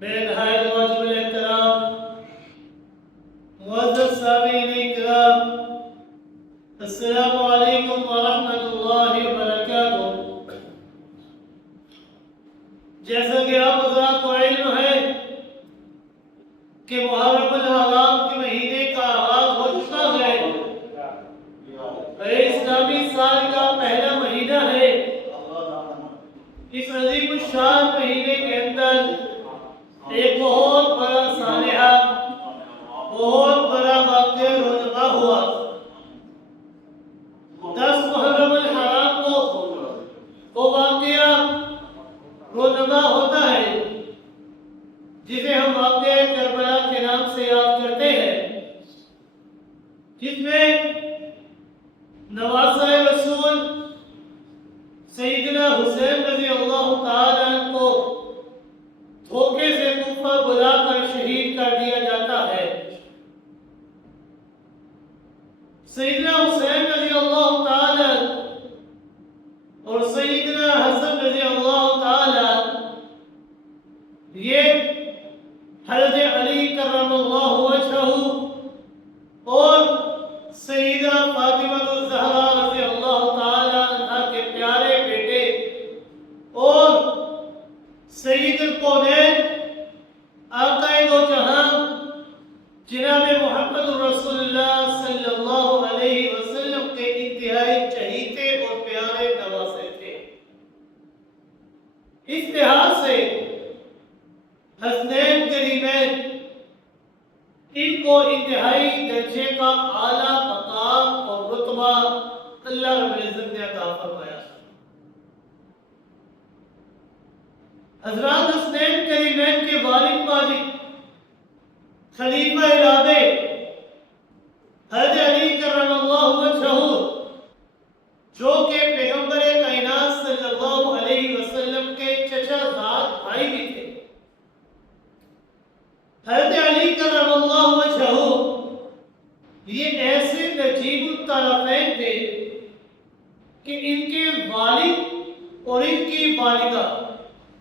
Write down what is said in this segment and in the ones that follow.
بے نہایت واجب الاحترام معزز سامعین کرام، السلام علیکم ورحمۃ اللہ وبرکاتہ۔ جیسا کہ آپ حضرات کو علم ہے کہ محرم الحرام کے مہینے کا آغاز ہو چکا ہے۔ اسلامی سال کا پہلا مہینہ ہے۔ اس عظیم الشان مہینے کے اندر ایک بہت بڑا سانحہ، بہت بڑا واقعہ رونما ہوا۔ 10 محرم الحرام کو وہ واقعہ رونما ہوتا ہے جسے ہم واقعہ کربلا کے نام سے یاد کرتے ہیں، جس میں نواسہ رسول سیدنا حسین رضی اللہ تعالیٰ عنہ کو دھوکے سے کوفہ بلا کر شہید کر دیا جاتا ہے۔ سیدنا حسین رضی اللہ تعالیٰ اور سیدنا حسن رضی اللہ تعالیٰ یہ حضرت علی کرم اللہ وجہہ اور سیدہ فاطمہ الزہرا رضی اللہ تعالیٰ عنہ کے پیارے بیٹے اور سید الکونین آقا دو جہاں جناب محمد رسول اللہ صلی اللہ علیہ وسلم کے انتہائی چہیتے اور پیارے نواسے تھے۔ اس لحاظ سے حسنین کریمین ان کو انتہائی درجے کا اعلیٰ مقام اور رتبہ اللہ رب العزت نے عطا فرمایا۔ حضرات حسنین کریمین کے والد ماجد خلیفہ رابع حضرت علی کرم اللہ وجہہ، جو کہ پیغمبر کائنات صلی اللہ علیہ وسلم کے چچا زاد بھائی بھی تھے، حضرت علی کرم اللہ وجہہ یہ ایسے نجیب الطرفین تھے کہ ان کے والد اور ان کی والدہ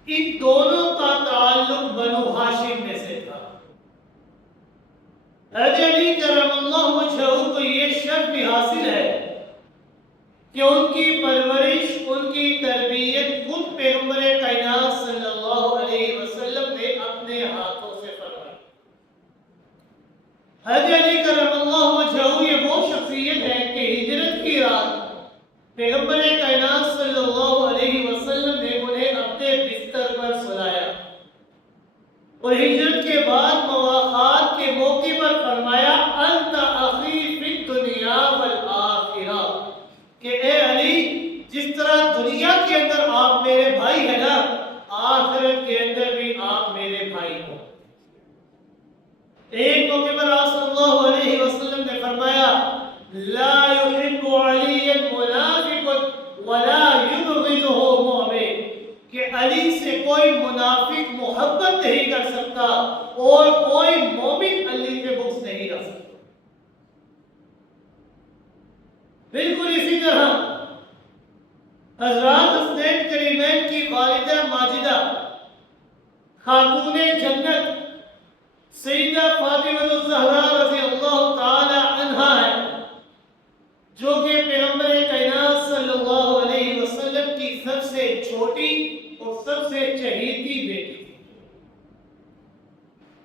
ان دونوں کا تعلق بنو ہاشم میں سے تھا۔ حضرت علی کرم اللہ وجہہ کو یہ شرف بھی حاصل ہے کہ ان کی پرورش، ان کی تربیت خود پیغمبر کائنات صلی اللہ علیہ وسلم نے اپنے ہاتھوں سے فرمائی۔ حضرت علی کرم اللہ وجہہ یہ وہ شخصیت ہے کہ ہجرت کی رات پیغمبر کائنات صلی اللہ علیہ وسلم نے انہیں اپنے بستر پر سلایا اور ہجرت کے بعد مواخات کے موقع پر فرمایا انت اخی فی الدنیا والآخرہ، کہ اے علی جس طرح دنیا کے اندر آپ میرے بھائی ہیں نا، آخرت کے اندر بھی آپ میرے بھائی ہو۔ ایک موقع پر آپ صلی اللہ علیہ وسلم نے فرمایا لا يحب علی منافق ولا یبغضہ مؤمن، کہ علی سے کوئی منافق محبت نہیں کر سکتا اور کوئی مومن علی سے بغض نہیں رکھ سکتا۔ بالکل اسی طرح حضرات حسنین کریمین کی والدہ ماجدہ خاتون جنت سیدہ فاطمہ الزہرا رضی اللہ تعالی عنہا ہے، جو کہ پیغمبر کائنات صلی اللہ علیہ وسلم کی سب سے چھوٹی اور سب سے چہیتی بیٹی تھی۔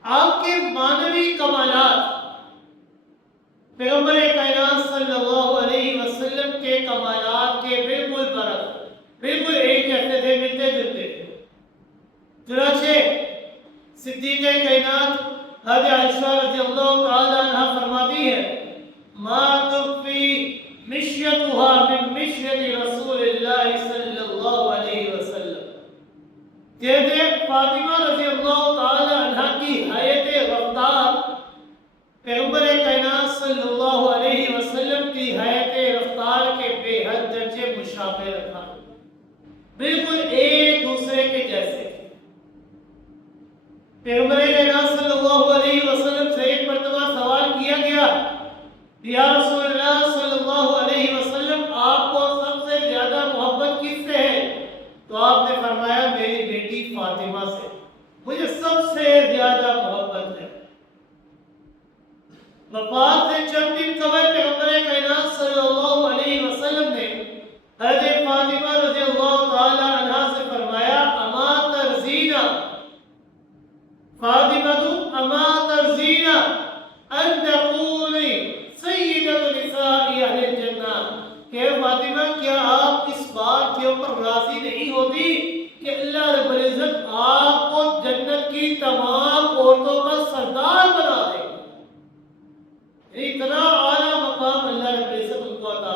آپ کے معنوی کمالات پیغمبر کائنات صلی اللہ علیہ وسلم کے کمالات کے بالکل برعکس، بالکل ایک جیسے تھے، ملتے جلتے تھے۔ چنانچہ صدیقہ کائنات حضرت عائشہ رضی اللہ تعالی عنہا فرماتی ہے ما تخفی مشیتها من مشیت رسول اللہ صلی اللہ علیہ وسلم، کہتے فاطمہ رضی اللہ تعالی عنہ کی حیات رفتار پیغمبر کائنات صلی اللہ علیہ وسلم کی حیات رفتار کے بے حد درجے مشابہ رکھا، بالکل ایک دوسرے کے جیسے۔ پیغمبر کائنات صلی اللہ علیہ وسلم سے ایک مرتبہ سوال کیا گیا یا رسول اللہ صلی اللہ علیہ وسلم آپ کو سب سے زیادہ محبت کس سے ہے؟ تو آپ نے فرمایا میری بیٹی فاطمہ سے۔ مجھے سب سے زیادہ محبت ہے۔ وفات سے چند دن قبل پیغمبر کائنات صلی اللہ علیہ وسلم نے حضرت فاطمہ رضی اللہ تعالی عنہا سے فرمایا اما ترزینا فاطمہ اما ترزینا ان تقولی سیدۃ نساء اہل الجنہ کہ فاطمہ کیا آپ اس بات کے اوپر راضی نہیں ہوتی کہ اللہ رب العزت آپ کو جنت کی تمام عورتوں کا سردار بنا دے؟ اتنا اعلیٰ مقام اللہ رب العزت ان کو عطا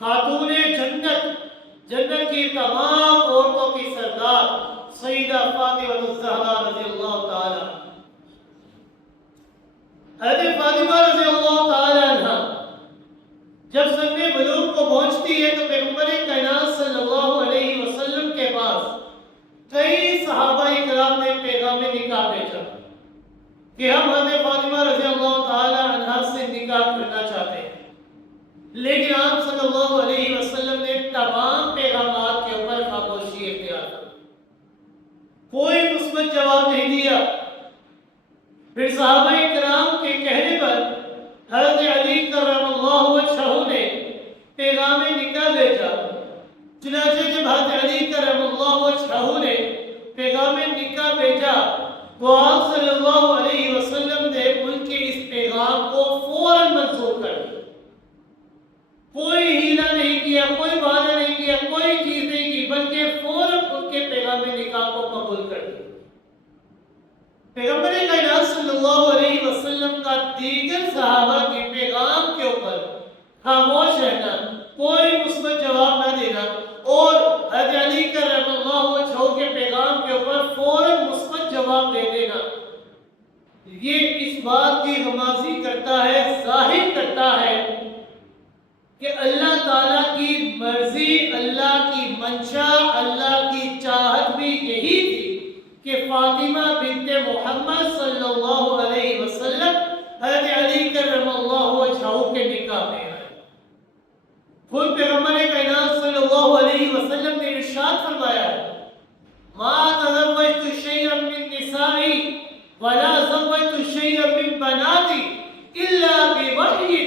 خاتون جنت کی تمام عورتوں کی سردار سیدہ فاطمہ الزہرا رضی اللہ تعالی حضرت فاطمہ رضی اللہ تعالی عنہ جب سن بلوغ کو پہنچتی ہے تو پیغمبر کائنات صلی اللہ علیہ وسلم کے پاس کئی صحابہ کرام نے پیغام نکاح بھیجا کہ ہم حضرت فاطمہ رضی اللہ تعالی عنہ سے نکاح کرنا چاہتے ہیں، لیکن آپ صلی اللہ علیہ وسلم نے تمام پیغامات کے اوپر خاموشی اختیار کی، کوئی مثبت جواب نہیں دیا۔ پھر صحابہ کرام کے کہنے پر حضرت علی کرم اللہ وجہہ نے پیغام نکاح بھیجا۔ چنانچہ جب حضرت علی کرم اللہ وجہہ نے پیغام نکاح بھیجا تو آپ صلی اللہ علیہ وسلم نے ان کے اس پیغام کو فوراً منسوخ کر دیا، کوئی ہیلا نہیں کیا، کوئی بہانہ نہیں کیا، کوئی چیز نہیں کی، بلکہ فوراً ان کے پیغام نکاح کو قبول کر دیا۔ پیغمبر کائنات صلی اللہ علیہ وسلم کا دیگر صحابہ کے پیغام کے اوپر خاموش رہنا، کوئی مثبت جواب نہ دینا، اور حضرت علی کرم اللہ وجہہ کے پیغام کے اوپر فوراً مثبت جواب دے دینا، یہ اس بات کی غمازی کرتا ہے، ظاہر کرتا ہے کہ اللہ تعالیٰ کی مرضی، اللہ کی منشا، اللہ کی چاہت بھی یہی تھی کہ فاطمہ بنت محمد صلی اللہ علیہ وسلم حضرت علی کرم اللہ وجہہ کے نکاح میں آئے۔ خود پیغمبر کائنات صلی اللہ علیہ وسلم نے ارشاد فرمایا ہے ما تزوجت شیئا من نسائی ولا زوجت شیئا من بناتی الا بوحی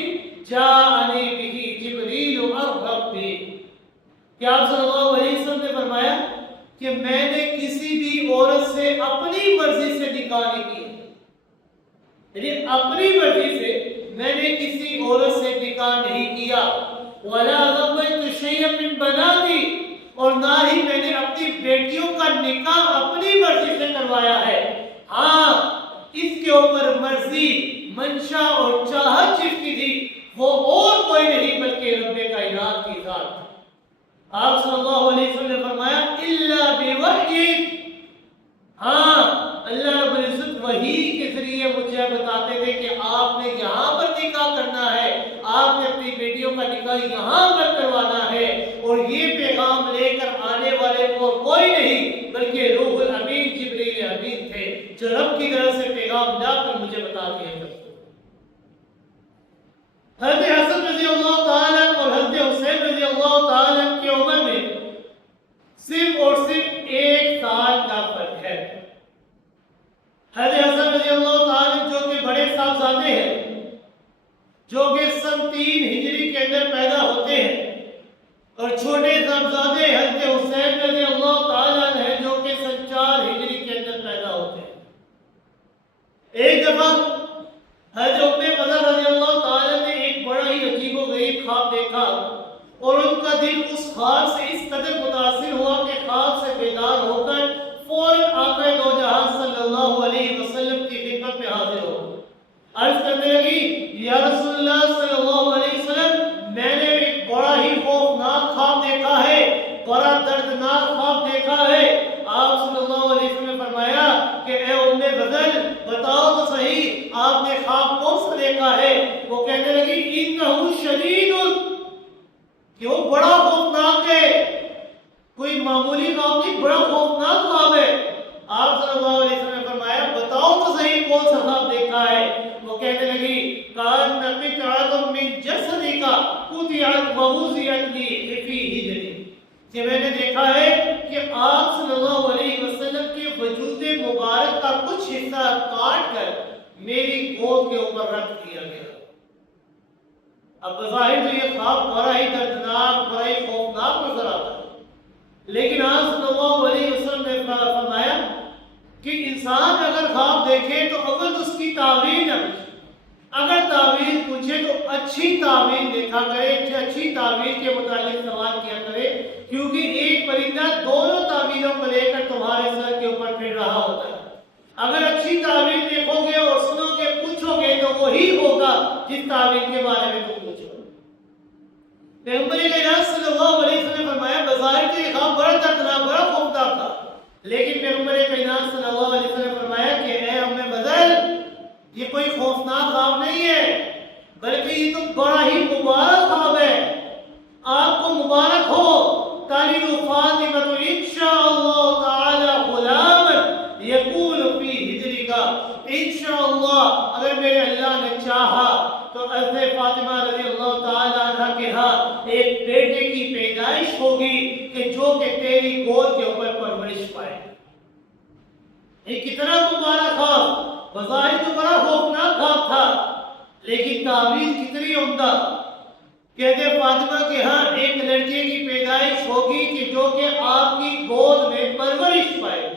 جاءنی بہ جبریل ارحب بی، کہ آپ صلی اللہ علیہ وسلم نے فرمایا کہ میں نے کسی بھی عورت سے اپنی مرضی سے نکاح نہیں کیا، یعنی اپنی مرضی سے میں نے کسی عورت سے نکاح نہیں کیا، ولا زوجت شیئا من بناتی، اور نہ ہی میں نے اپنی بیٹیوں کا نکاح اپنی مرضی سے کروایا ہے۔ ہاں، اس کے اوپر مرضی، منشا اور چاہت جس کی تھی وہ اور کوئی نہیں بلکہ رب کائنات کی ذات۔ آپ صلی اللہ علیہ وسلم نے فرمایا الا بوحی، ہاں اللہ رب العزت وحی کے ذریعے مجھے بتاتے تھے کہ آپ نے یہاں پر نکاح کرنا ہے، آپ نے اپنی بیٹیوں کا نکاح یہاں پر کروانا ہے، اور یہ پیغام لے کر آنے والے کو کوئی نہیں بلکہ روح الامین جبریل امین تھے، جو رب کی طرف سے پیغام لا کر مجھے بتا دیا۔ حضرت حسن رضی اللہ تعالیٰ اور حضرت حسین رضی اللہ تعالیٰ کی عمر میں صرف اور صرف 1 سال کا فرق ہے۔ حضرت حسن رضی اللہ تعالیٰ جو کہ بڑے صاحبزادے ہیں، جو کہ سن 3 ہجری کے اندر پیدا ہوتے ہیں، اور چھوٹے صاحبزادے حضرت حسین رضی اللہ تعالیٰ ہیں جو کہ سن 4 ہجری کے اندر پیدا ہوتے ہیں۔ ایک دفعہ حضرت ام فضل رضی اللہ تعالیٰ نے ایک بڑا ہی عجیب و غریب خواب دیکھا، اور ان کا دل اس خواب سے اس قدر متاثر ہوا کہ خواب سے بیدار ہو کر فوراً آقا دو جہاں صلی اللہ علیہ وسلم کی خدمت میں حاضر ہو، عرض کرنے لگی یا رسول اللہ صلی اللہ علیہ وسلم، میں نے ایک بڑا ہی خوفناک خواب دیکھا ہے، بڑا دردناک خواب دیکھا ہے۔ آپ صلی اللہ علیہ وسلم نے فرمایا کہ اے ام فضل بتاؤ تو صحیح آپ نے خواب کون سا دیکھا ہے؟ وہ کہنے لگی انہو شدید، کہ وہ بڑا خوفناک ہے، کوئی معمولی خواب نہیں، بڑا خوفناک خواب ہے۔ آپ صلی اللہ علیہ وسلم نے فرمایا بتاؤ تو صحیح کون سا خواب دیکھا ہے؟ وہ کہنے لگی کان قطعۃ من جسدک قطعت ووضعت لی فی ہجری، کہ میں نے دیکھا ہے کہ آپ صلی اللہ علیہ وسلم کے وجود مبارک حصہ کاٹ کر میری گود کے اوپر رکھ دیا گیا۔ اب بظاہر تو یہ خواب بڑا ہی دردناک، بڑا ہی خوفناک نظر آتا ہے، لیکن آپ صلی اللہ علیہ وسلم نے فرمایا کہ انسان اگر خواب دیکھے تو اول اس کی تعبیر نہ پوچھے، اگر تعبیر پوچھے تو اچھی تعبیر دیکھا کرے، اچھی تعبیر کے متعلق سوال کیا کرے، کیونکہ ایک پرندہ دونوں تعبیروں کو لے کر تمہارے سر کے اوپر پھر رہا ہوتا ہے۔ اگر اچھی تعبیر دیکھو گے اور سنو گے، پوچھو گے تو وہی ہوگا جس تعبیر کے بارے میں تم پوچھو۔ پیغمبر کائنات صلی اللہ علیہ وسلم نے فرمایا بظاہر تو یہ خواب بڑا دردناک، بڑا خوفناک تھا، لیکن پیغمبر کائنات صلی اللہ علیہ وسلم نے فرمایا کہ اے ام بدر، یہ کوئی خوفناک خواب نہیں ہے، بلکہ یہ تو بڑا ہی مبارک خواب ہے۔ آپ کو مبارک ہو، تالد فاطمہ انشاءاللہ تعالی غلاما یکون فی ہجرک، انشاءاللہ اگر میرے اللہ نے چاہا تو حضرت فاطمہ رضی اللہ تعالی عنہ کے ہاں ایک بیٹے کی پیدائش ہوگی کہ جو کہ تیری گود کے اوپر پرورش پائے۔ یہ کتنا مبارک خواب، بظاہر تو بڑا خوفناک خواب تھا، لیکن تعبیر کتنی عمدہ۔ کہتے فاطمہ کے ہاں ایک لڑکے کی پیدائش ہوگی کہ جو کہ آپ کی گود میں پرورش پائے۔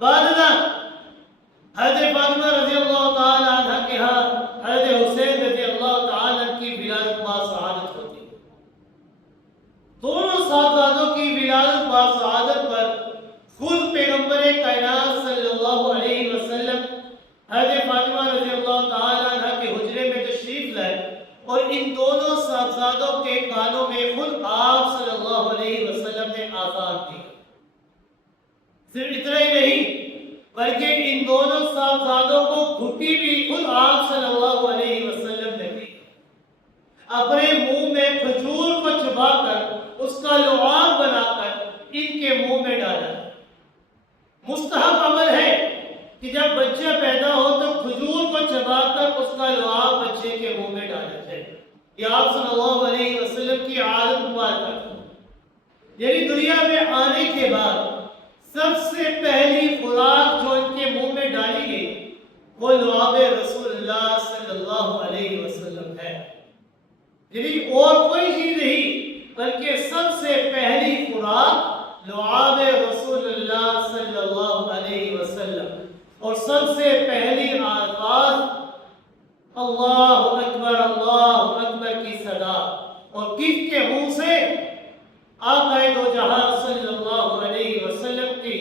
بعد حضرت فاطمہ رضی اللہ تعالی عنہ کے ہاں حضرت حسین رضی اللہ تعالی عنہ کی ولادت باسعادت ہوتی ہے۔ دونوں صاحبزادوں کی ولادت باسعادت پر خود پیغمبر کائنات صلی اللہ علیہ وسلم حضرت فاطمہ رضی اللہ تعالی عنہ کے حجرے میں تشریف لائے اور ان دونوں صاحبزادوں کے کانوں میں خود آپ صلی اللہ علیہ وسلم نے آزان دی۔ صرف اتنا ہی نہیں بلکہ ان دونوں صاحبزادوں کو گھٹی بھی خود آپ صلی اللہ علیہ وسلم نے دی۔ اپنے منہ میں کھجور کو چبا کر اس کا لعاب بنا کر ان کے منہ میں ڈالا۔ مستحب عمل ہے کہ جب بچہ پیدا ہو تو کھجور کو چبا کر اس کا لعاب بچے کے منہ میں ڈالا جائے۔ یہ آپ صلی اللہ علیہ وسلم کی عادت مبارکہ تھی۔ یعنی دنیا میں آنے کے بعد سب سے پہلی خوراک جو ان کے منہ میں ڈالی گئی وہ لعاب رسول اللہ صلی اللہ علیہ وسلم ہے۔ یعنی اور کوئی چیز نہیں بلکہ سب سے پہلی خوراک لعاب رسول اللہ صلی اللہ علیہ وسلم، اور سب سے پہلی آغاز اللہ اکبر کی صدا، اور کس کے منہ سے؟ آقا دو جہاں صلی اللہ علیہ وسلم کی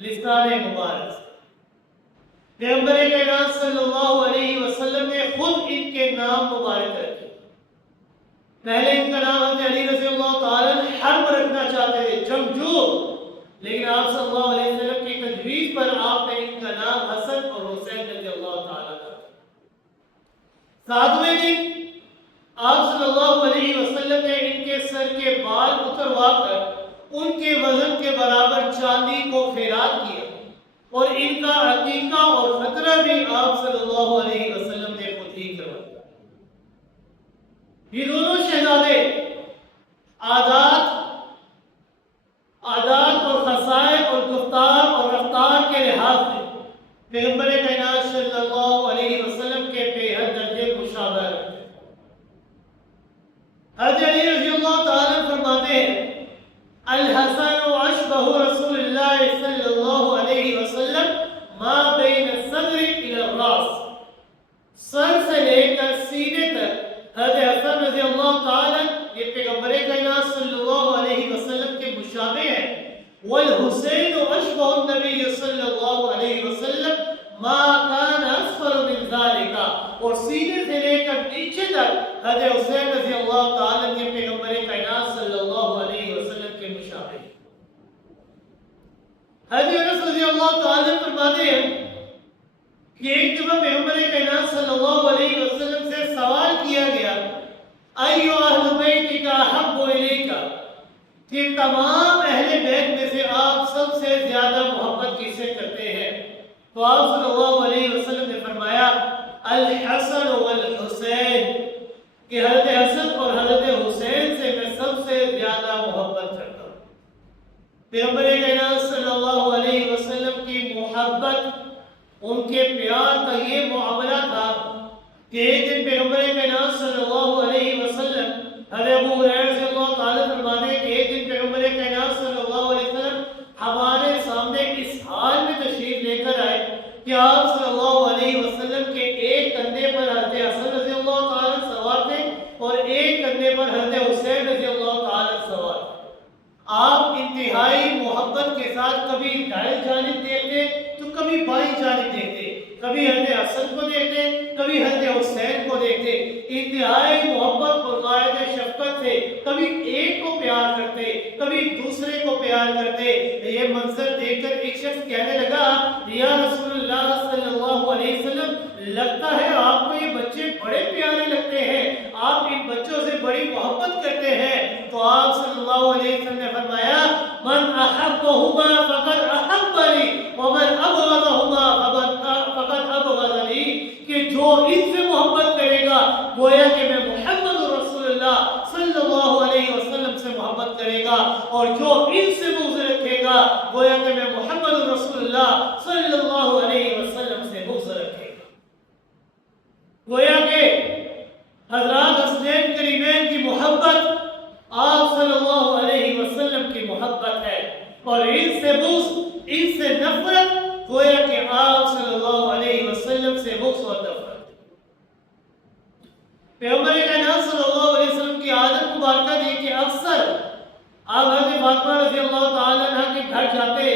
لسان مبارک سے۔ پیغمبر کائنات صلی اللہ علیہ وسلم نے خود ان کے نام مبارک رکھے۔ پہلے ان کا نام حضرت علی رضی اللہ تعالیٰ عنہ حرب رکھنا چاہتے تھے، جنگجو، لیکن آپ صلی اللہ علیہ وسلم کی تجویز پر آپ نے ان کا نام حسن اور حسین رضی اللہ تعالیٰ عنہ۔ ساتویں دن آپ صلی اللہ علیہ وسلم نے ان کے سر کے بال اتروا کر ان کے وزن کے برابر چاندی کو خیرات کیا، اور ان کا عقیقہ اور خطرہ بھی آپ صلی اللہ علیہ وسلم نے خود ہی کروایا۔ یہ دونوں شہزادے عادات اور خصائص اور گفتار اور رفتار کے لحاظ سے پیغمبر کائنات صلی اللہ علیہ وسلم کے بے حد درجے مشابہ رکھتے ہیں۔ حضرت علی رضی اللہ تعالیٰ فرماتے ہیں الحسن اشبہ رسول اللہ صلی اللہ علیہ وسلم ما بین الصدر الى الراس، سر سے لے کر سینے تک حضرت حسن رضی اللہ تعالیٰ یہ پیغمبر کائنات صلی اللہ علیہ وسلم کے مشابہ ہیں۔ والحسین اشبہ النبی صلی اللہ علیہ وسلم ما کان اسفل من ذالک، اور سینے سے لے کر نیچے تک حضرت حسین رضی اللہ تعالیٰ کے پیغمبر کائنات صلی اللہ علیہ وسلم کے مشابہ ہیں۔ حضرت انس رضی اللہ تعالیٰ فرماتے ہیں کہ ایک دفعہ پیغمبر کائنات صلی اللہ علیہ وسلم سے سوال کیا گیا ایو اہل بیتک احب الیک، کہ تمام اہل بیت میں سے آپ سب سے زیادہ محبت کسے کرتے ہیں؟ تو آپ صلی اللہ علیہ وسلم نے فرمایا الحسن والحسین، کہ حضرت حسن اور حضرت حسین سے میں سب سے زیادہ محبت کرتا ہوں۔ پیغمبر کائنات صلی اللہ علیہ وسلم کی محبت ان کے پیار کا یہ معاملہ تھا کہ ایک دن پیغمبر کائنات صلی اللہ علیہ وسلم حضرت ابو ہریرہ رضی اللہ تعالیٰ فرماتے ہیں کہ ایک دن پیغمبر کائنات صلی اللہ علیہ وسلم ہمارے سامنے اس حال میں تشریف لے کر آئے کہ آپ صلی اللہ علیہ وسلم کے ایک کندھے پر حضرت حسن رضی اللہ تعالیٰ سوار تھے اور ایک کندھے پر حضرت حسین رضی اللہ تعالیٰ سوار تھے۔ آپ انتہائی محبت کے ساتھ کبھی دائیں جانب دیکھتے تو کبھی بائیں جانب دیکھتے، کبھی حضرت حسن کو دیکھتے کبھی حضرت حسین کو دیکھتے، انتہائی محبت اور غایت شفقت سے کبھی ایک کو پیار کرتے کبھی دوسرے کو پیار کرتے۔ یہ منظر دیکھ کر ایک شخص کہنے لگا یا رسول اللہ صلی اللہ علیہ وسلم، لگتا ہے آپ کو یہ بچے بڑے پیارے لگتے ہیں، آپ ان بچوں سے بڑی محبت کرتے ہیں۔ تو آپ صلی اللہ علیہ وسلم نے فرمایا من احبہما فقد احبنی ومن ابغضہما فقد ابغضنی، کہ جو ان سے محبت کرے گا گویا کہ میں محمد رسول اللہ صلی اللہ علیہ وسلم سے محبت کرے گا، اور جو ان سے بغض رکھے گا گویا کہ میں محمد رسول اللہ صلی اللہ علیہ وسلم سے بغض رکھے گا۔ گویا کہ حضرات حسنین کریمین کی محبت آپ صلی اللہ علیہ وسلم کی محبت ہے، اور ان سے بغض، ان سے نفرت گویا کہ آپ صلی اللہ علیہ وسلم سے بغض اور نفرت۔ پیغمبر کائنات صلی اللہ علیہ وسلم کی عادت مبارکہ تھی کہ اکثر آپ حضرت فاطمہ رضی اللہ تعالیٰ عنہ کے گھر جاتے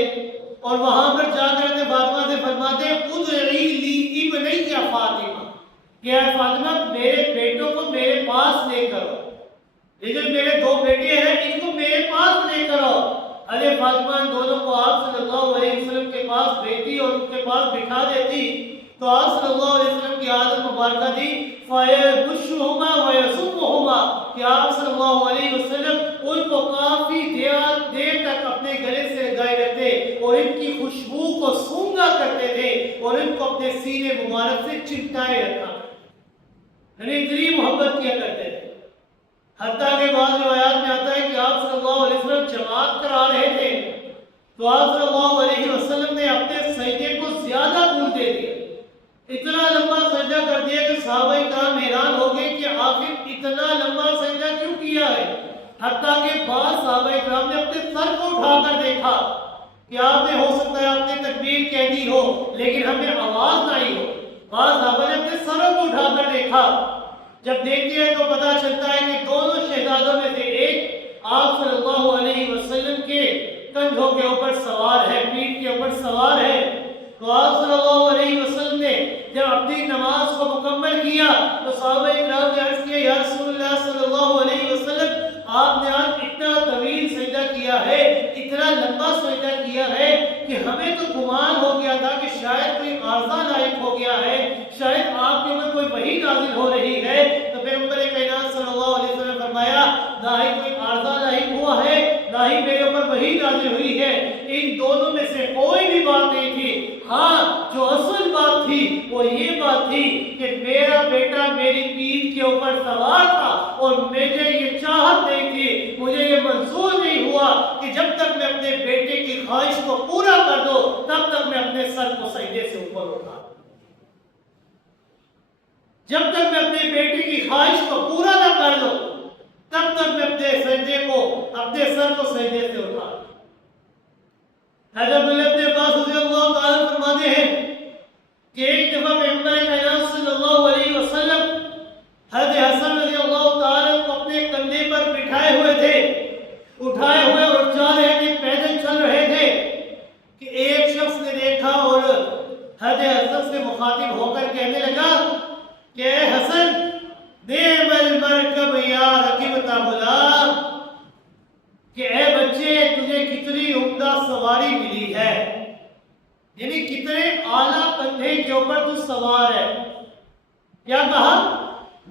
اور وہاں پر جا کر حضرت فاطمہ سے فرماتے ادعی لی ابنی فاطمہ، کہ اے فاطمہ میرے بیٹوں کو میرے پاس لے کر آؤ، یہ جو میرے دو بیٹے ہیں ان کو میرے پاس لے کر آؤ۔ حضرت فاطمہ ان دونوں کو آپ صلی اللہ علیہ وسلم کے پاس بیٹی اور ان کے پاس بٹھا دیتی تو آپ صلی اللہ علیہ وسلم کی عادت مبارکہ تھی فَيَبُشُّهُمَا وَيَسُمُّهُمَا، کہ آپ صلی اللہ علیہ وسلم ان کو کافی دیر تک اپنے گلے سے لگائے رکھتے اور ان کی خوشبو کو سونگا کرتے تھے اور ان کو اپنے سینے مبارک سے چمٹائے رکھا، یعنی اتنی محبت کیا کرتے تھے۔ حتیٰ کہ بعض روایات میں آتا ہے کہ آپ صلی اللہ علیہ وسلم جماعت کرا رہے تھے تو آپ صلی اللہ علیہ وسلم نے اپنے سجدے کو زیادہ طول دے دیا، اتنا لمبا سجدہ کر دیا کہ صحابہ کرام حیران ہو گئے کہ آخر اتنا لمبا سجدہ کیوں کیا ہے۔ حتیٰ کہ بعض صحابہ کرام نے اپنے سر کو اٹھا کر دیکھا کہ آپ نے ہو سکتا ہے آپ نے تکبیر کہہ دی ہو لیکن ہمیں آواز نہ آئی ہو، بعض صحابہ نے اپنے سروں کو اٹھا کر دیکھا، جب دیکھتے ہیں تو پتہ چلتا ہے کہ دونوں شہزادوں میں سے ایک آپ صلی اللہ علیہ وسلم کے کندھوں کے اوپر سوار ہے، پیٹھ کے اوپر سوار ہے۔ تو آپ صلی اللہ علیہ وسلم نے جب اپنی نماز کو مکمل کیا تو صحابہ اکرام نے عرض کیا یا رسول اللہ صلی اللہ علیہ وسلم آپ نے آج اتنا طویل سجدہ کیا ہے، اتنا لمبا سجدہ کیا ہے کہ ہمیں تو گمان ہو گیا تھا کہ شاید کوئی عارضہ لاحق ہو گیا ہے، شاید آپ کے اوپر کوئی وحی نازل ہو رہی ہے۔ تو پیغمبر کائنات صلی اللہ علیہ وسلم نے فرمایا نہ ہی کوئی عارضہ لاحق ہوا ہے نہ ہی میرے اوپر وحی نازل ہوئی ہے، ان دونوں میں سے کوئی بھی بات نہیں تھی۔ ہاں جو اصل بات تھی وہ یہ بات تھی کہ میرا بیٹا میری پیٹھ کے اوپر سوار تھا اور مجھے یہ چاہت نہیں تھی، مجھے یہ منظور نہیں ہوا کہ جب تک میں اپنے بیٹے کی خواہش کو پورا کر دو تب تک میں اپنے سر کو سجدے سے اوپر اٹھا، جب تک میں اپنے بیٹے کی خواہش کو پورا نہ کر دو تب تک میں اپنے سجدے کو اپنے سر کو سجدے سے اٹھا۔ حضرت ابن عباس رضی اللہ تعالیٰ فرماتے ہیں کہ ایک دفعہ پیغمبر کائنات صلی اللہ علیہ وسلم حضرت حسن رضی اللہ تعالیٰ کو اپنے کندھے پر بٹھائے ہوئے تھے، اٹھائے ہوئے اور جا رہے تھے، پیدل چل رہے تھے کہ ایک شخص نے دیکھا اور حضرت حسن سے مخاطب ہو کر کہنے لگا کہ اے حسن نعم المرکب یا رکبت غلام، کہ اے بچے تجھے کتنی عمدہ سواری ملی ہے، یعنی کتنے اعلیٰ کندھے کے اوپر تو سوار ہے۔ کیا کہا؟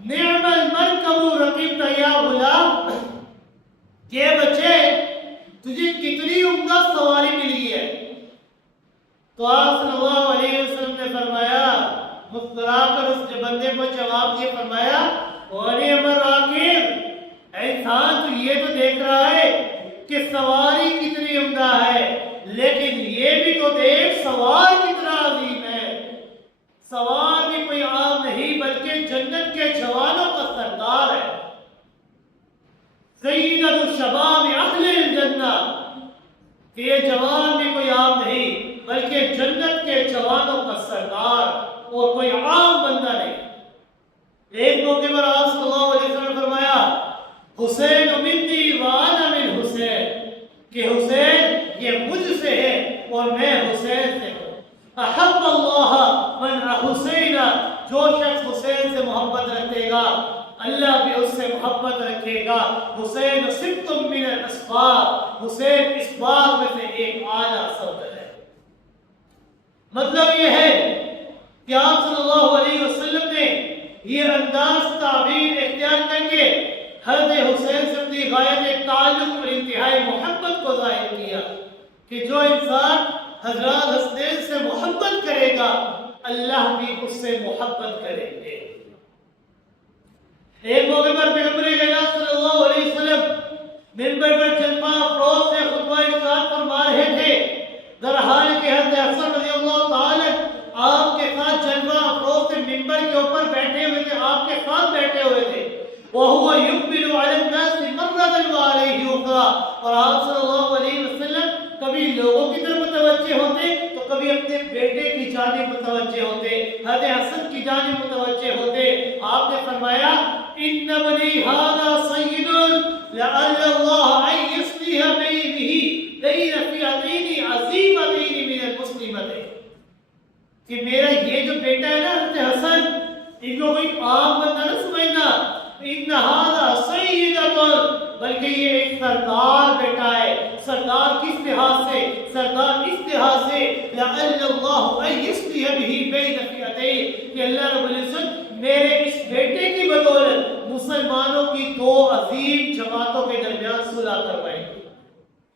نعم المرکب رکبت یا غلام، کہ اے بچے تجھے کتنی عمدہ سواری ملی ہے۔ تو آپ صلی اللہ علیہ وسلم نے فرمایا مسکرا کر اس بندے کو جواب دیا، فرمایا وَنِعْمَ الرَّاكِبُ، انسان تو یہ تو دیکھ رہا ہے کہ سواری کتنی عمدہ ہے لیکن یہ بھی تو دیکھ سوار کتنا عظیم ہے۔ بلکہ جنت کے جوانوں کا سردار اور کوئی عام بندہ نہیں۔ ایک موقع پر آپ صلی اللہ علیہ وسلم نے فرمایا حسین منی وانا من حسین، کہ حسین یہ مجھ سے ہے اور میں حسین سے ہوں۔ احب اللہ من حسین، جو شخص حسین سے محبت رکھے گا اللہ بھی اس سے محبت رکھے گا۔ حسین سبت من الاسباط، حسین اس بات میں سے ایک اعلیٰ سبت ہے۔ مطلب یہ ہے کہ آپ صلی اللہ علیہ وسلم نے یہ انداز تعبیر اختیار کر کے حضرت حسین سے اپنی غایت تعلق اور انتہائی محبت کو ظاہر کیا کہ جو انسان حضرات حسنین سے محبت کرے گا اللہ بھی اس سے محبت کریں گے۔ ایک موقع پر پیغمبر کائنات صلی اللہ علیہ وسلم منبر پر جلوہ افروز سے خطبہ ارشاد فرما رہے تھے، در حال کہ حضرت حسن رضی اللہ تعالی آپ کے ساتھ جلوہ افروز سے منبر کے اوپر بیٹھے ہوئے تھے، آپ کے ساتھ بیٹھے ہوئے تھے۔ وَهُوَ يُقْبِلُ عَلَى النَّاسِ مَرَّةً وَعَلَيْهِ أُخْرَىٰ، اور آپ صلی اللہ علیہ وسلم کبھی لوگوں کی طرف متوجہ ہوتے تو کبھی اپنے بیٹے کی جانب متوجہ ہوتے، حضرت حسن کی جانب متوجہ ہوتے۔ آپ نے فرمایا إِنَّ بَنِي هَذَا سَيِّدٌ لَعَلَّ اللَّهَ أَن يُصْلِحَ بَيْنَ فِئَتَيْنِ عَظِيمَتَيْنِ مِنَ الْمُسْلِمَيْنِ، کہ میرا یہ جو بیٹا ہے نا حضرت حسن، ان کو کوئی عام بندہ نہ سمجھنا، إِنَّ هَذَا سَيِّدٌ، بلکہ یہ ایک سردار بیٹا ہے۔ سردار کس لحاظ سے؟ سردار اس لحاظ سے لَعَلَّ اللَّهُ أَن يُصْلِحَ بِهِ بَيْنَ فِئَتَيْنِ، کہ اللہ رب العزت میرے اس بیٹے کی بدولت مسلمانوں کی دو عظیم جماعتوں کے درمیان صلح کروائیں گے۔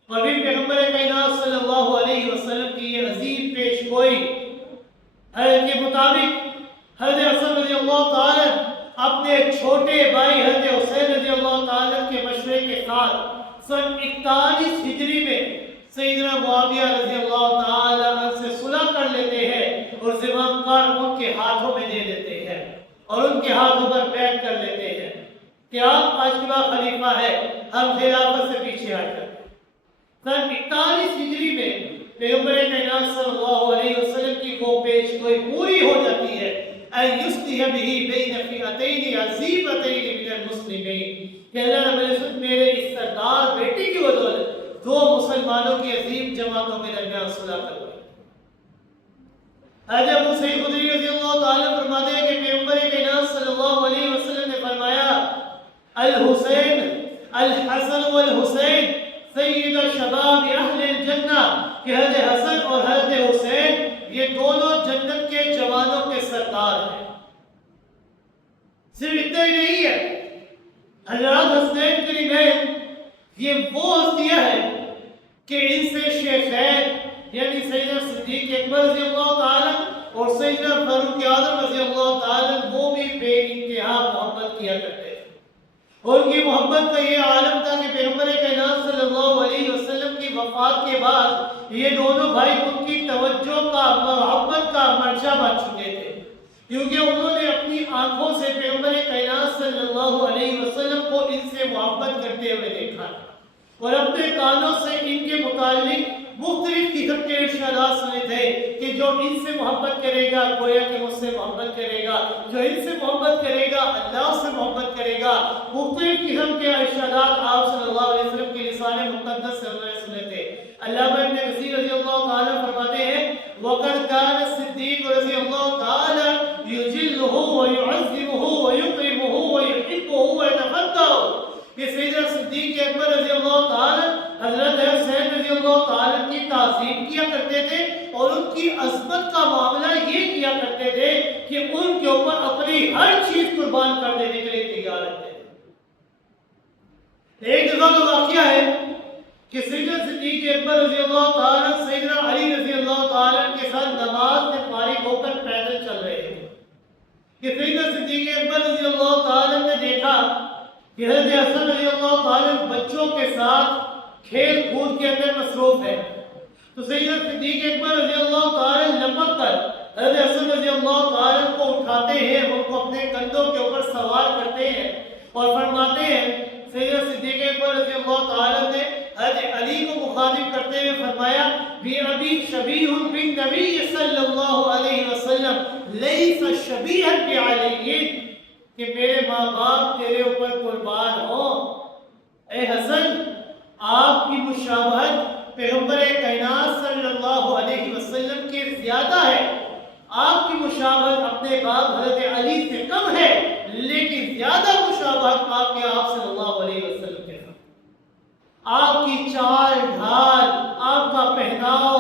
اور بھی پیغمبر کائنات صلی اللہ علیہ وسلم کی یہ عظیم پیش گوئی کے مطابق حضرت حسن رضی اللہ تعالی اپنے چھوٹے بھائی حضرت حسین رضی اللہ تعالی کے مشورے کے ساتھ سن 41 ہجری میں سیدنا معاویہ رضی اللہ تعالی عنہ سے صلح کر لیتے ہیں اور زمام کار ان کے ہاتھوں میں دے دیتے ہیں اور ان کے ہاتھوں پر بیعت کر لیتے ہیں کہ آپ آج کے بعد خلیفہ ہے، ہم خلافت سے پیچھے ہٹ کر۔ سن 41 ہجری میں پیغمبر کائنات صلی اللہ علیہ وسلم کی وہ پیش گوئی پوری ہو جاتی ہے، أَن يُصْلِحَ بِهِ بَيْنَ فِئَتَيْنِ عَظِيمَتَيْنِ مِنَ الْمُسْلِمِينَ، کہ اللہ رب العزت میرے اس سردار بیٹی کی بدولت دو مسلمانوں کی عظیم جماعتوں کے درمیان صلح کروائے۔ حضرت ابو سعید خدری رضی اللہ تعالیٰ فرماتے ہیں کہ پیغمبر کائنات صلی اللہ علیہ وسلم نے فرمایا الحسین الحسن والحسین سید شباب اہل الجنہ، کہ حضرت حسن اور حضرت حسین یہ دونوں جنت کے جوانوں کے سردار ہیں۔ صرف اتنا ہی نہیں ہے، حضرات حسنین کریمین یہ وہ ہستیاں ہیں کہ ان سے شیخین یعنی سیدنا صدیق اکبر رضی اللہ تعالیٰ اور سیدنا فاروق اعظم رضی اللہ تعالیٰ وہ بھی بے انتہا محبت کیا کرتے ہیں۔ اور ان کی محبت کا یہ عالم تھا کہ پیغمبر کائنات صلی اللہ علیہ وسلم کی وفات کے بعد یہ دونوں بھائی ان کی توجہ کا محبت کا مرجع بن چکے تھے، کیونکہ انہوں نے اپنی آنکھوں سے پیغمبر کائنات صلی اللہ علیہ وسلم کو ان سے محبت کرتے ہوئے دیکھا اور اپنے کانوں سے ان کے متعلق مختلف قسم کے ارشادات سنے تھے کہ جو ان سے محبت کرے گا گویا کہ مجھ سے محبت کرے گا، جو ان سے محبت کرے گا اللہ سے محبت کرے گا۔ مختلف قسم کے ارشادات آپ صلی اللہ علیہ وسلم کے لسان مقدس سے انہوں نے سنے تھے۔ علامہ ابن کثیر رضی اللہ تعالیٰ فرماتے ہیں وَقَدْ كَانَ الصِّدِّيقُ رضی اللہ تعالیٰ يُجِلُّهُ وَيُعَظِّمُهُ وَيُكْرِمُهُ وَيُحِبُّهُ وَيَتَفَضَّلُ، کہ سیدنا صدیق اکبر رضی اللہ تعالیٰ حضرت حسین رضی اللہ تعالیٰ کی تعظیم کیا کرتے تھے اور ان کی عظمت کا معاملہ یہ کیا کرتے تھے کہ ان کے اوپر اپنی ہر چیز قربان کر دینے کے لیے تیار رہتے تھے۔ ایک دفعہ کا واقعہ ہے کہ سیدنا صدیق اکبر رضی اللہ تعالیٰ سیدنا علی رضی اللہ تعالیٰ کے ساتھ نماز سے فارغ ہو کر پیدل چل رہے ہیں کہ سیدنا صدیق اکبر رضی اللہ تعالیٰ نے دیکھا کہ حضرت حسن رضی اللہ تعالیٰ بچوں کے ساتھ کھیل کود کے اندر مصروف ہے، تو سیدنا صدیق اکبر رضی اللہ تعالیٰ لپک کر حضرت حسن رضی اللہ تعالیٰ کو اٹھاتے ہیں، ان کو اپنے کندھوں کے اوپر سوار کرتے ہیں اور فرماتے ہیں سیدنا صدیق اکبر رضی اللہ تعالیٰ نے حضرت علی کو مخاطب کرتے ہوئے فرمایا بی ابی شبیہ بالنبی صلی اللہ علیہ وسلم لیس شبیہ بعلی، کہ میرے ماں باپ تیرے اوپر قربان ہوں۔ اے حسن، آپ کی مشابہت پیغمبر کائنات صلی اللہ علیہ وسلم کے زیادہ ہے، آپ کی مشابہت اپنے باپ حضرت علی سے کم ہے، لیکن زیادہ مشابہت آپ کے آپ صلی اللہ علیہ وسلم کے ساتھ۔ آپ کی چال ڈھال، آپ کا پہناؤ،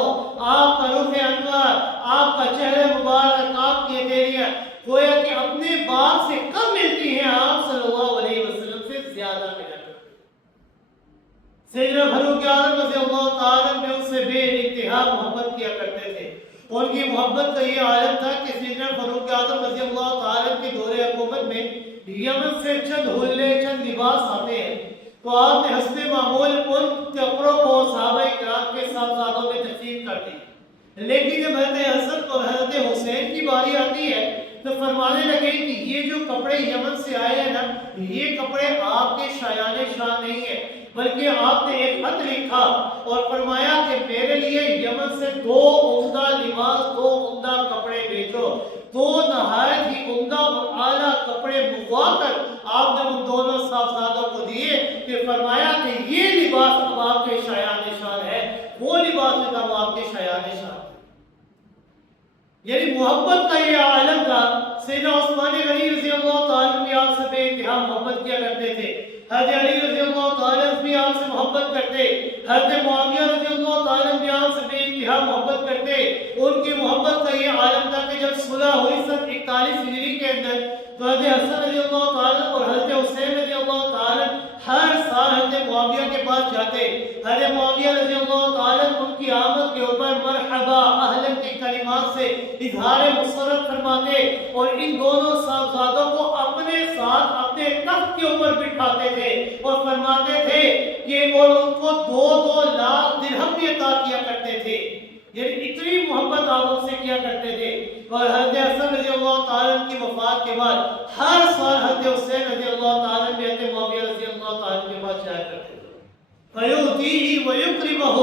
آپ کا رخ انور، آپ کا چہرہ مبارک، آپ کی ایریا گویا کہ اپنے باپ سے کم ملتی ہیں، آپ صلی اللہ علیہ وسلم سے زیادہ ملا۔ سیدنا فاروق اعظم رضی اللہ تعالیٰ نے اس سے بے انتہا محبت کیا کرتے تھے۔ ان کی محبت کا یہ عالم تھا کہ سیدنا فاروق اعظم رضی اللہ تعالیٰ کے دور حکومت میں یمن سے چند حلے، چند لباس آتے ہیں، تو آپ نے حسب معمول ان کپڑوں کو صحابہ کرام کے صاحبزادوں میں تقسیم کر دی۔ لیکن جب حضرت حسن اور حضرت حسین کی باری آتی ہے تو فرمانے لگے کہ یہ جو کپڑے یمن سے آئے ہیں نا، یہ کپڑے آپ کے شایان شان نہیں ہیں، بلکہ آپ نے ایک خط لکھا اور فرمایا کہ میرے لیے یمن سے 2 عمدہ لباس، 2 عمدہ کپڑے بھیجو۔ 2 نہایت ہی عمدہ اور اعلیٰ کپڑے منگوا کر آپ نے ان دونوں صاحبزادوں کو دیے، کہ فرمایا کہ یہ لباس اب آپ کے شایان شان ہے، وہ لباس جو تھا وہ آپ کے شایان شان ہے۔ یعنی محبت کا یہ عالم تھا۔ سیدنا عثمان غنی رضی اللہ تعالیٰ بھی آپ سے بے انتہا محبت کیا کرتے تھے، حضرت علی رضی اللہ تعالیٰ بھی آپ سے محبت کرتے، حضرت معاویہ رضی اللہ تعالیٰ بھی آپ سے بے انتہا محبت کرتے۔ ان کی محبت کا یہ عالم تھا کہ جب صلح ہوئی سن 41 ہجری کے اندر، تو حضرت حسن رضی اللہ تعالیٰ اور حضرت حسین رضی اللہ تعالیٰ ہر سال حضرت معاویہ کے پاس جاتے۔ حضرت معاویہ رضی اللہ تعالیٰ ان کی آمد کے اوپر مرحبا اہلا کی کلمات سے اظہار مسرت فرماتے، اور ان دونوں صاحبزادوں کو اپنے ساتھ اپنے تخت کے اوپر بٹھاتے تھے اور فرماتے تھے کہ اور ان کو 2-2 لاکھ درہم بھی عطا کیا کرتے تھے۔ یعنی اتنی محبت آپ ان سے کیا کرتے تھے۔ اور حضرت حسن رضی اللہ تعالیٰ کی وفات کے بعد ہر سال حضرت حسین رضی اللہ تعالیٰ بھی حضرت معاویہ رضی اللہ تعالیٰ کے پاس جایا کرتے تھے۔ فَيُؤْتِيهِ وَيُكْرِمَهُ،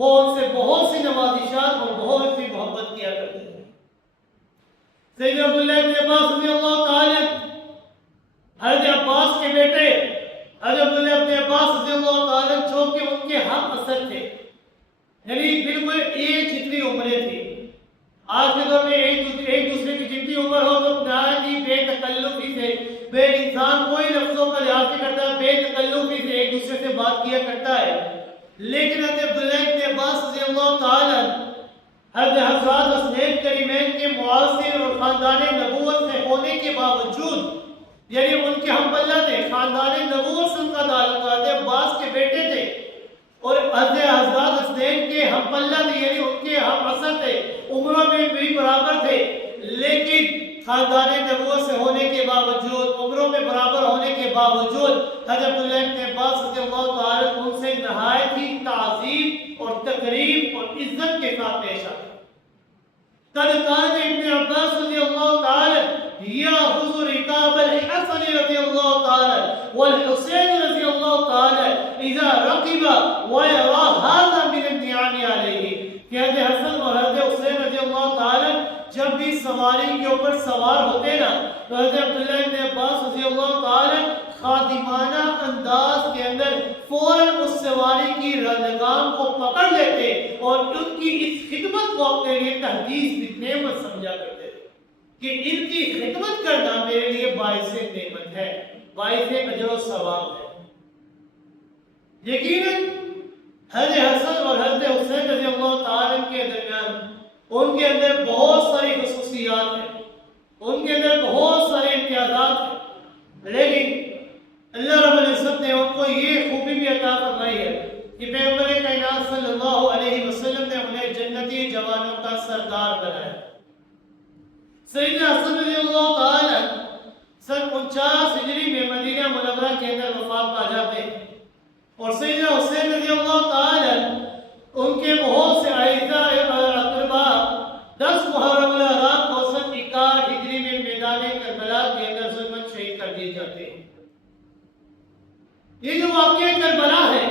وہ ان سے بہت سی نوازشات اور بہت سی محبت کیا کرتے تھے۔ سیدنا عبداللہ بن عباس رضی اللہ تعالیٰ، حضرت عباس کے بیٹے حضرت عبداللہ بن عباس رضی اللہ تعالیٰ، جو کہ ان کے ہم عصر تھے، یعنی بالکل ایک جتنی عمریں تھی۔ آج کے دور میں ایک دوسرے کی جتنی عمر ہو تو نہایت ہی بے تکلفی سے، بے انسان کوئی لفظوں کا لحاظ نہیں کرتا، بے تکلفی سے ایک دوسرے سے بات کیا کرتا ہے۔ لیکن حضرت عبداللہ بن عباس رضی اللہ تعالیٰ حضرات حسنین کریمین کے معاصر اور خاندان نبوت سے ہونے کے باوجود، یعنی ان کے ہم پلہ تھے، خاندان نبوت سے ان کا تعلق تھا، حضرت عباس کے بیٹے تھے، اور حضرات حسنین کے ہم پلہ تھے، یعنی ان کے ہم عصر تھے، عمروں میں بھی برابر تھے، لیکن خاندان نبوت سے ہونے کے باوجود، عمروں میں برابر ہونے کے باوجود، حضرت عبداللہ بن عباس رضی اللہ تعالیٰ ان سے نہایت ہی تعظیم اور تقریب اور عزت کے ساتھ پیش آتے۔ قد كان ابن عباس رضی اللہ تعالیٰ يأخذ ركاب الحسن رضی اللہ تعالیٰ والحسین رضی اللہ تعالیٰ اذا ركب ويرى هذا من النعم عليه، کہ حضرت حسن اور حضرت حسین رضی اللہ تعالیٰ جب بھی سواری کے اوپر سوار ہوتے نا، تو حضرت عبداللہ بن عباس رضی اللہ تعالیٰ خادمانہ انداز کے اندر فوراً اس سواری کی لگام کو پکڑ لیتے اور ان کی اس خدمت کو اپنے لیے تحدیث نعمت سمجھا کرتے تھے، کہ ان کی خدمت کرنا میرے لیے باعث نعمت ہے، باعث اجر و ثواب ہے۔ یقیناً حضرت حسن اور حضرت حسین رضی اللہ تعالیٰ کے درمیان ان کے اندر بہت ساری خصوصیات ہیں، ان کے اندر بہت سارے امتیازات ہیں، لیکن اللہ رب العزت نے ان کو یہ خوبی بھی عطا فرمائی ہے کہ پیغمبر کائنات صلی اللہ علیہ وسلم نے انہیں جنتی جوانوں کا سردار بنایا۔ سیدنا حسن رضی اللہ تعالیٰ سن 49 ہجری میں مدینہ منورہ کے اندر وفات پا جاتے ہیں، اور سیدنا حسین رضی اللہ تعالیٰ ان کے بہت سے اعزاء اقربا 10 محرم الحرام کو سن 61 ہجری میں میدان کربلا کے اندر ظلماً شہید کر دیے جاتے ہیں۔ یہ جو واقعہ کربلا ہے،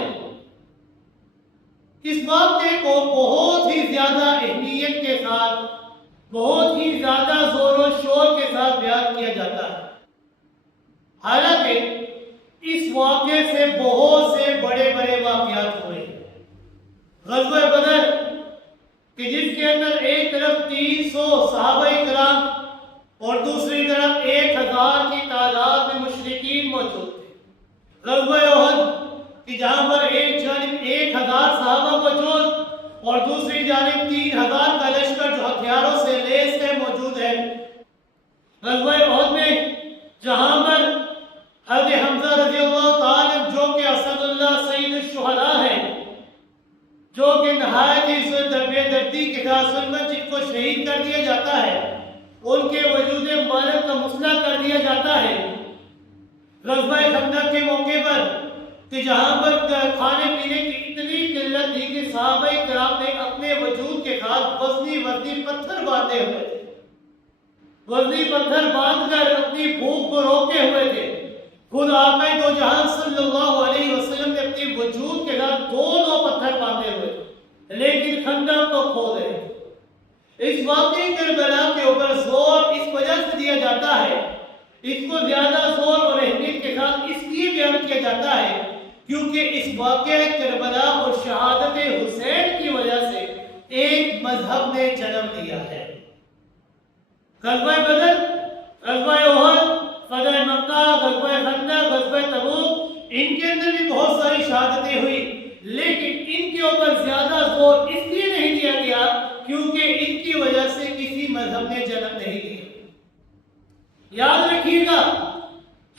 اس واقعے کو بہت ہی زیادہ اہمیت کے ساتھ، بہت ہی زیادہ زور و شور کے ساتھ بیان کیا جاتا ہے، حالانکہ اس واقعے سے بہت سے بڑے بڑے واقعات ہوئے۔ غزوہ بدر کہ جس کے اندر ایک طرف 300 صحابہ کرام اور دوسری طرف 1000 کی تعداد میں مشرکین موجود تھے۔ غزوہ احد کہ جہاں پر ایک جانب 1000 صحابہ موجود اور دوسری جانب 3000 کا لشکر جو ہتھیاروں سے لیس ہے موجود ہے۔ غزوہ احد میں جہاں پر حضرت حمزہ رضی اللہ تعالی جو کہ اسد اللہ سید الشہداء ہے، جو کہ نہایت ہی بے دردی کے ساتھ ظلمت جن کو شہید کر دیا جاتا ہے، ان کے وجود مبارک کا مسئلہ کر دیا جاتا ہے۔ غزوہ خندق کے موقع پر کہ جہاں پر کھانے پینے کی اتنی قلت تھی کہ صحابہ کرام نے اپنے وجود کے ساتھ وزنی پتھر باندھے ہوئے تھے، وزنی پتھر باندھ کر اپنی بھوک کو روکے ہوئے تھے۔ خود آقا دو جہان صلی اللہ علیہ وسلم نے اپنی وجود کے ساتھ دو پتھر باندھے ہوئے تھے، لیکن خندق کو کھول رہے تھے۔ اس واقعے کربلا کے اوپر زور اس وجہ سے دیا جاتا ہے، اس کو زیادہ زور اور اہمیت کے ساتھ اس لیے بیان کیا جاتا ہے کیونکہ اس واقعہ کربلا اور شہادت حسین کی وجہ سے ایک مذہب نے جنم لیا ہے۔ غزوہ بدر، غزوہ احد، فتح مکہ، غزوہ خندق، غزوہ تبوک، ان کے اندر بھی بہت ساری شہادتیں ہوئی، لیکن ان کے اوپر زیادہ زور اس لیے نہیں دیا گیا کیونکہ ان کی وجہ سے کسی مذہب نے جنم نہیں لیا۔ یاد رکھیے گا،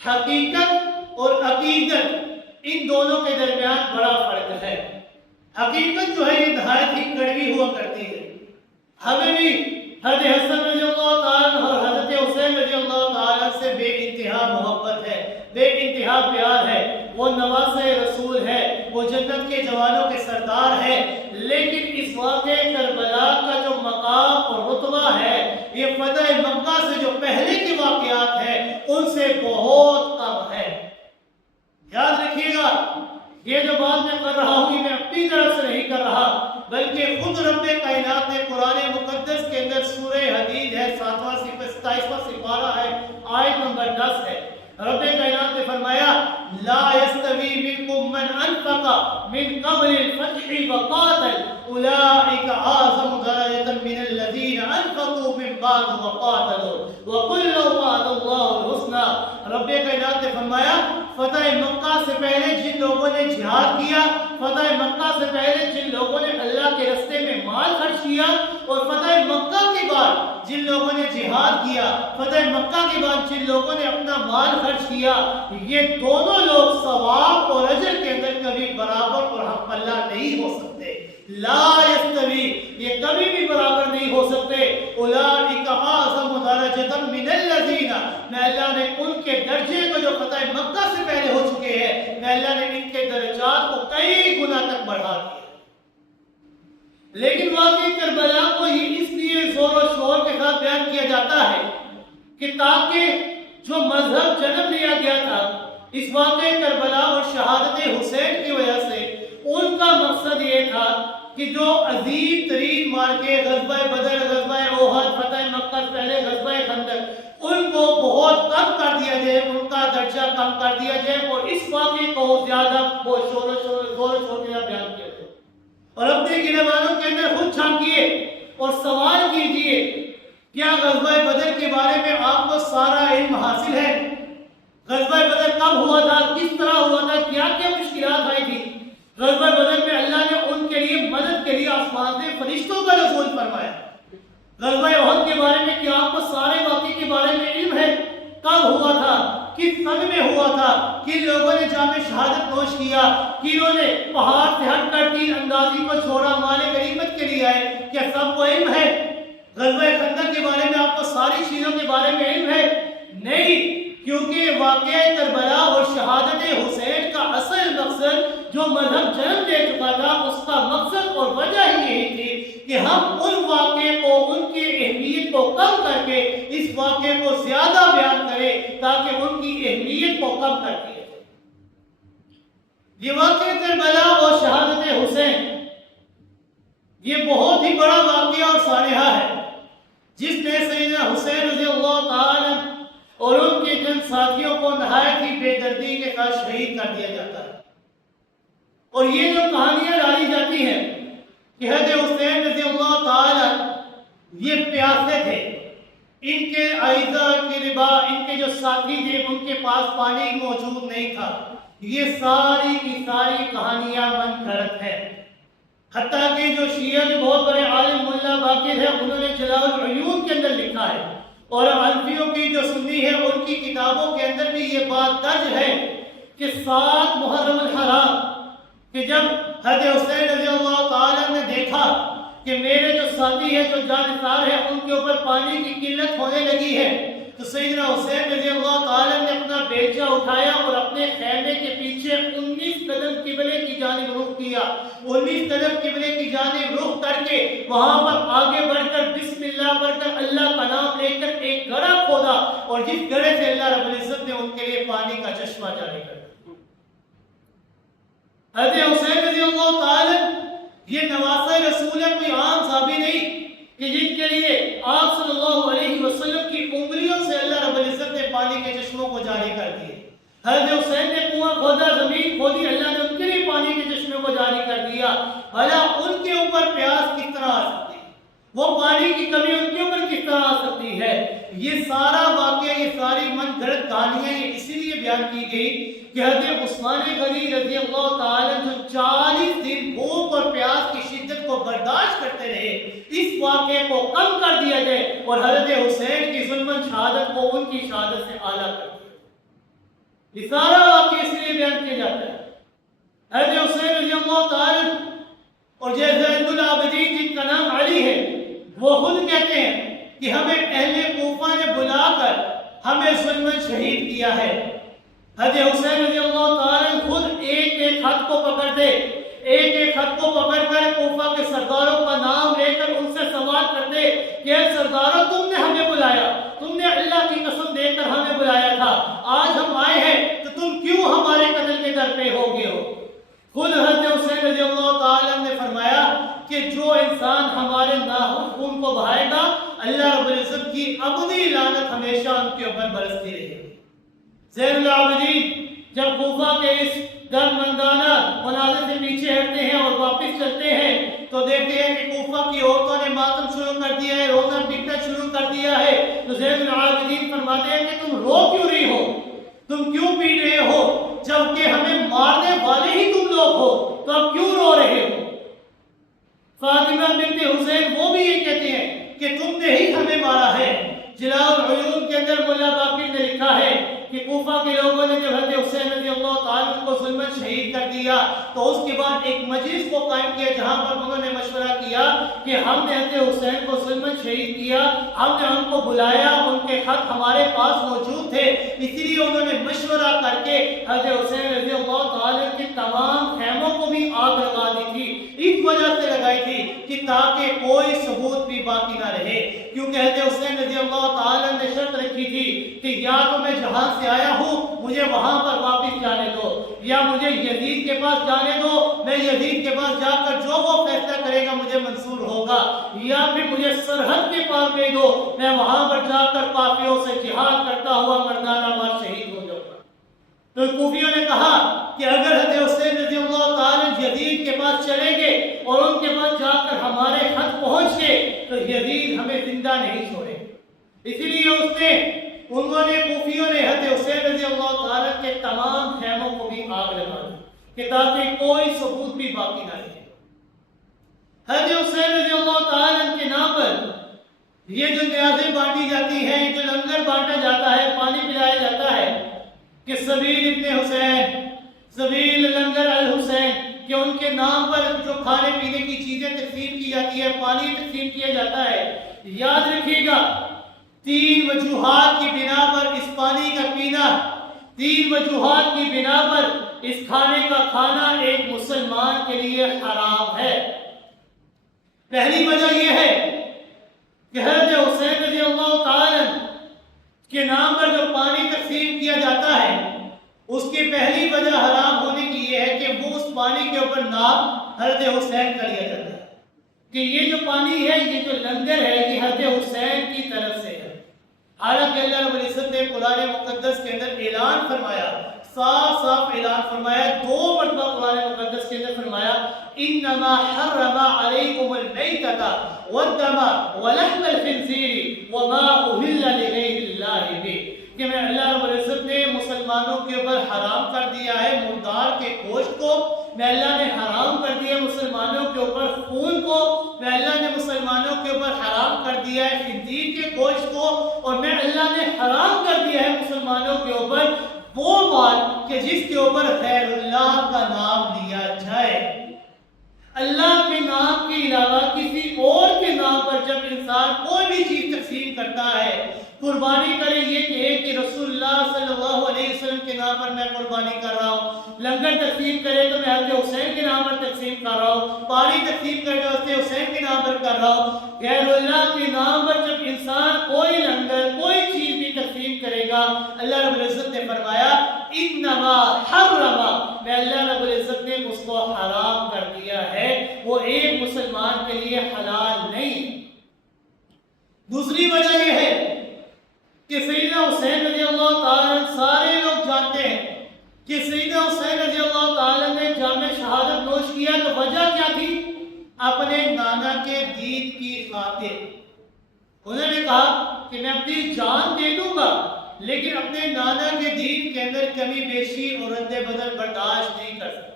حقیقت اور عقیدت ان دونوں کے درمیان بڑا فرق ہے۔ حقیقت جو ہے یہ نہایت ہی کڑوی ہوا کرتی ہے۔ ہمیں بھی حضرت حسن رضی اللہ تعالیٰ اور حضرت حسین رضی اللہ تعالیٰ سے بے انتہا محبت ہے، بے انتہا پیار ہے۔ وہ نواسہ رسول ہے، وہ جنت کے جوانوں کے سردار ہے، لیکن اس واقعے کربلا کا جو مقام اور رتبہ ہے یہ فتح مکہ سے جو پہلے کے واقعات ہیں ان سے بہت کم ہے۔ یاد رکھیے گا، یہ جو بات میں کر رہا ہوں میں اپنی طرف سے نہیں کر رہا، بلکہ خود رب کائنات نے قرآن مقدس کے اندر سورہ حدید ہے 27واں سپارہ ہے، آیت نمبر 10 ہے۔ رب کائنات نے فرمایا لا يستوي منكم من انفق من قبل الفتح وقاتل اولئك اعظم درجة من الذين انفقوا من بعد وقاتلوا وكلا وعد الله الحسنى۔ رب کائنات نے فرمایا فتح مکہ سے پہلے جن لوگوں نے جہاد کیا، فتح مکہ سے پہلے جن لوگوں نے اللہ کے راستے میں مال خرچ کیا، اور فتح مکہ کے بعد جن لوگوں نے جہاد کیا، فتح مکہ کے بعد جن لوگوں نے اپنا مال خرچ کیا، یہ دونوں لوگ ثواب اور اجر کے اندر کبھی برابر اور ہم پلہ نہیں ہو سکتے۔ لا یستوی، یہ کبھی بھی برابر نہیں ہو سکتے۔ اولئک اعظم درجۃ من الذین، میں اللہ نے ان کے درجے کو جو فتح مکہ سے پہلے ہو چکے ہیں، میں اللہ نے ان کے درجات کو کئی گنا تک بڑھا دیا۔ لیکن واقعی کربلا کو یہ اس لیے زور و شور کے ساتھ بیان کیا جاتا ہے کہ تاکہ جو مذہب جنم لیا گیا تھا اس واقعے کربلا اور شہادت حسین کی وجہ سے، ان کا مقصد یہ تھا کہ جو عظیم ترین مارکے غزوہ بدر، غزوہ احد، فتح مکہ سے پہلے غزوہ خندق، ان کو بہت کم کر دیا جائے، ان کا درجہ کم کر دیا جائے اور اس واقعے کو زیادہ زور و شور کے ساتھ بیان کیا جائے۔ اور اپنے گرے والوں کے اندر خود جھانکیے اور سوال کیجئے، کیا غزوہ بدر کے بارے میں آپ کو سارا علم حاصل ہے؟ غزوہ بدر کب ہوا تھا، کس طرح ہوا تھا، کیا کیا مشکلات آئی تھی؟ غزوہ بدر میں اللہ نے ان کے لیے مدد کے لیے آسمان سے فرشتوں کا نزول فرمایا۔ غزوہ احد کے بارے میں کیا آپ کو سارے واقعے کے بارے میں علم ہے؟ کب ہوا تھا، کس سن میں ہوا تھا، کن لوگوں نے جام شہادت نوش کیا، کنہوں نے پہاڑ سے ہٹ کر تیر اندازی کو چھوڑا، مال غنیمت کے لیے آئے، کیا سب کو علم ہے؟ غزوہ خندق کے بارے میں آپ کو ساری چیزوں کے بارے میں علم ہے؟ نہیں، کیونکہ واقعہ کربلا اور شہادت حسین کا اصل مقصد جو مذہب جنم لے چکا تھا، اس کا مقصد اور وجہ ہی یہی تھی کہ ہم ان واقعے کو، ان کی اہمیت کو کم کر کے اس واقعے کو زیادہ بیان کریں تاکہ ان کی اہمیت کو کم کر دیا۔ یہ واقعہ کربلا اور شہادت حسین یہ بہت ہی بڑا واقعہ اور صالحہ ہے جس نے سیدنا حسین رضی اللہ تعالی اور ان کے جن ساتھیوں کو نہایت ہی بے دردی کے ساتھ شہید کر دیا جاتا ہے۔ اور یہ جو کہانیاں ڈالی جاتی ہیں کہ حضرت حسین رضی اللہ تعالی یہ پیاسے تھے، ان کے اعزا کے ربا، ان کے جو ساتھی تھے ان کے پاس پانی موجود نہیں تھا، یہ ساری کی ساری کہانیاں من گھڑت ہے۔ حتیٰ کہ جو شیعہ کے بہت بڑے عالم ملا باقر ہے انہوں نے جلاء العیون کے اندر لکھا ہے، اور حنفیوں کی جو سنی ہے ان کی کتابوں کے اندر بھی یہ بات درج ہے کہ 7 محرم الحرام کہ جب حضرت حسین رضی اللہ تعالیٰ نے دیکھا کہ میرے جو ساتھی ہے جو جانثار ہے ان کے اوپر پانی کی قلت ہونے لگی ہے، تو سیدنا حسین رضی اللہ تعالیٰ نے اپنا بیلچہ اٹھایا اور اپنے خیمے کے پیچھے 19 قدم قبلے کی جانب رخ کیا، 19 قدم قبلے کی جانب رخ کر کے وہاں پر آگے بڑھ کر بسم اللہ پڑھ کر اللہ کا نام لے کر ایک گڑھا کھودا، اور جس گڑھے سے اللہ رب العزت نے ان کے لیے پانی کا چشمہ جاری کر دیا۔ حضرت حسین رضی اللہ تعالی یہ نواسہ رسول ہے، کوئی عام صحابی نہیں کہ جن کے لیے آپ صلی اللہ علیہ وسلم کی انگلیوں سے اللہ رب العزت نے پانی کے چشموں کو جاری کر دیے۔ حضرت حسین نے کنواں کھودا، زمین کھودی، اللہ نے ان کے لیے پانی کے چشمے کو جاری کر دیا۔ بھلا ان کے اوپر پیاس کس طرح آ سکتی ہے، وہ پانی کی کمی ان کے اوپر کس طرح آ سکتی ہے؟ یہ سارا واقعہ، یہ ساری من گھڑت کہانیاں یہ اسی لیے بیان کی گئی کہ حضرت عثمان غنی رضی اللہ تعالیٰ جو 40 دن بھوک اور پیاس کی شدت کو برداشت کرتے رہے، اس واقعے کو کم کر دیا جائے اور حضرت حسین کی ظلمن شہادت کو ان کی شہادت سے اعلیٰ کر دیا۔ یہ سارا واقعہ اس لیے بیان کیا جاتا ہے۔ حضرت حسین رضی اللہ تعالیٰ اور زین العابدین جن کا نام علی ہے، وہ خود کہتے ہیں کہ ہمیں اہل کوفہ نے بلا کر ہمیں ظلمن شہید کیا ہے۔ حضرت حسین رضی اللہ تعالیٰ خود ایک ایک خط کو پکڑتے، ایک ایک خط کو پکڑ کر کوفہ کے سرداروں کا نام لے کر ان سے سوال کرتے کہ اے سرداروں، تم نے ہمیں بلایا، تم نے اللہ کی قسم دے کر ہمیں بلایا تھا، آج ہم آئے ہیں تو تم کیوں ہمارے قتل کے در پہ ہو گئے ہو؟ خود حضرت حسین رضی اللہ تعالیٰ نے فرمایا کہ جو انسان ہمارے ناحق خون کو بہائے گا، اللہ رب العزت کی ابدی لعنت ہمیشہ ان کے اوپر برستی رہے گی۔ زین العابدین جب کوفہ کے اس درمندانہ مناظر سے پیچھے ہٹتے ہیں اور واپس چلتے ہیں تو دیکھتے ہیں کہ کوفہ کی عورتوں نے ماتم شروع کر دیا ہے، رونا پیٹنا شروع کر دیا ہے۔ تو زین العابدین فرماتے ہیں کہ تم رو کیوں رہی ہو، تم کیوں پیٹ رہے ہو، جبکہ ہمیں مارنے والے ہی تم لوگ ہو، تو اب کیوں رو رہے ہو؟ فاطمہ بنت حسین وہ بھی یہ کہتے ہیں کہ تم نے ہی ہمیں مارا ہے۔ جلاء العیون کے اندر مولا باقر نے لکھا ہے کہ کوفہ کے لوگوں نے جب حضرت حسین رضی اللہ تعالیٰ کو ظلمن شہید کر دیا تو اس کے بعد ایک مجلس کو قائم کیا جہاں پر انہوں نے مشورہ کیا کہ ہم نے حضرت حسین کو ظلمن شہید کیا، ہم نے ان کو بلایا، ان کے خط ہمارے پاس موجود تھے، اسی لیے انہوں نے مشورہ کر کے حضرت حسین رضی اللہ تعالیٰ کے تمام خیموں کو بھی آگ لگا دی تھی۔ اس وجہ سے لگائی تھی کہ تاکہ کوئی ثبوت بھی باقی نہ رہے، کیونکہ حضرت حسین رضی اللہ تعالیٰ نے شرط رکھی تھی کہ یا تو میں جہاں سے آیا ہوں مجھے وہاں پر واپس جانے دو، یا مجھے یزید کے پاس جانے دو، میں یزید کے پاس جا کر جو وہ فیصلہ کرے گا مجھے منظور ہوگا، یا پھر مجھے سرحد کے پاس بھیج دو، میں وہاں پر جا کر قافلوں سے جہاد کرتا ہوا مردانہ وار شہید ہو جاؤں گا۔ تو کوفیوں نے کہا کہ اگر حضرت حسین رضی اللہ تعالیٰ یزید کے پاس چلیں گے اور ان کے پاس جا کر ہمارے خط پہنچ گئے تو یزید ہمیں زندہ نہیں چھوڑے، اسی لیے انہوں نے کوفیوں نے حضرت حسین رضی اللہ تعالیٰ کے تمام خیموں کو بھی آگ لگا دی کہ تاکہ کوئی ثبوت بھی باقی نہ رہے۔ حضرت حسین رضی اللہ تعالیٰ کے نام پر یہ جو نیازیں بانٹی جاتی ہیں، جو لنگر بانٹا جاتا ہے، پانی پلایا جاتا ہے کہ سبیل ابن حسین، سبیل لنگر الحسین، کہ ان کے نام پر جو کھانے پینے کی چیزیں تقسیم کی جاتی ہے، پانی تقسیم کیا جاتا ہے، یاد رکھیے گا 3 وجوہات کی بنا پر اس پانی کا پینا، 3 وجوہات کی بنا پر اس کھانے کا کھانا ایک مسلمان کے لیے حرام ہے۔ پہلی وجہ یہ ہے کہ حضرت حسین رضی اللہ تعالی کے نام پر جو پانی تقسیم کیا جاتا ہے اس کی پہلی وجہ حرام ہونے کی یہ ہے کہ وہ اس پانی کے اوپر نام حضرت حسین کا لیا جاتا ہے کہ یہ جو پانی ہے، یہ جو لنگر ہے، یہ حضرت حسین کی طرف سے ہے۔ حالانکہ اللہ رب العزت نے قرآن مقدس کے اندر اعلان فرمایا، صاف صاف اعلان فرمایا، 2 مرتبہ قرآن مقدس کے اندر فرمایا انما حرم علیکم المیتۃ والدم ولحم الخنزیر وما اہل لغیر اللہ بہ، کہ میں اللہ رب العزت نے مسلمانوں کے اوپر حرام کر دیا ہے مردار کے گوشت کو، میں اللہ نے حرام کر دیا ہے مسلمانوں کے اوپر خون کو، میں اللہ نے مسلمانوں کے اوپر حرام کر دیا ہے خنزیر کے گوشت کو، اور میں اللہ نے حرام کر دیا ہے مسلمانوں کے اوپر وہ مال کہ جس کے اوپر غیر اللہ کا نام لیا جائے۔ اللہ کے نام کے علاوہ کسی اور کے نام پر جب انسان کوئی بھی چیز تقسیم کرتا ہے، قربانی کرے یہ کہے کہ رسول اللہ صلی اللہ علیہ وسلم کے نام پر میں قربانی کر رہا ہوں، لنگر تقسیم کرے تو میں حضرت حسین کے نام پر تقسیم کر رہا ہوں، پانی تقسیم کرے تو حضرت حسین کے نام پر کر رہا ہوں، غیر اللہ کے نام پر جب انسان کوئی لنگر کوئی چیز بھی تقسیم کرے گا، اللہ رب العزت نے فرمایا انما حرم، میں اللہ رب العزت نے اس کو حرام کر دیا ہے، وہ ایک مسلمان کے لیے حلال نہیں۔ دوسری وجہ یہ ہے کہ سیدنا حسین رضی اللہ تعالیٰ سارے لوگ جانتے ہیں کہ سیدنا حسین رضی اللہ تعالیٰ نے جام شہادت نوش کیا، تو وجہ کیا تھی؟ اپنے نانا کے دین کی خاطر انہوں نے کہا کہ میں اپنی جان دے دوں گا لیکن اپنے نانا کے دین کے اندر کمی بیشی اور رد بدل برداشت نہیں کر سکتا۔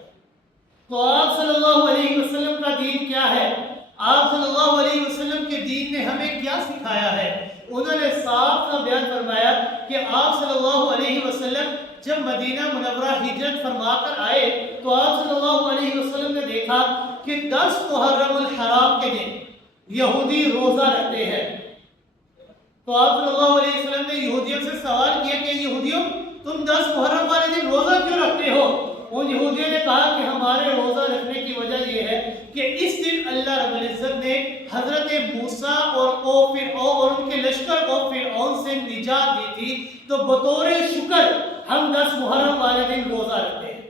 تو آپ صلی اللہ علیہ وسلم کا دین کیا ہے؟ آپ صلی اللہ علیہ وسلم کے دین نے ہمیں کیا سکھایا ہے؟ انہوں نے صاف کا بیان فرمایا کہ آپ صلی اللہ علیہ وسلم جب مدینہ منورہ ہجرت فرما کر آئے تو آپ صلی اللہ علیہ وسلم نے دیکھا کہ 10 محرم الحرام کے دن یہودی روزہ رکھتے ہیں۔ تو آپ صلی اللہ علیہ وسلم نے یہودیوں سے سوال کیا کہ یہودیوں تم 10 محرم والے دن روزہ کیوں رکھتے ہو؟ ان یہودیوں نے کہا کہ ہمارے روزہ رکھنے کی وجہ یہ ہے کہ اس دن اللہ رب العزت نے حضرت موسیٰ اور ان کے لشکر کو فرعون سے نجات دی تھی، تو بطور شکر ہم 10 محرم والے دن روزہ رکھتے ہیں۔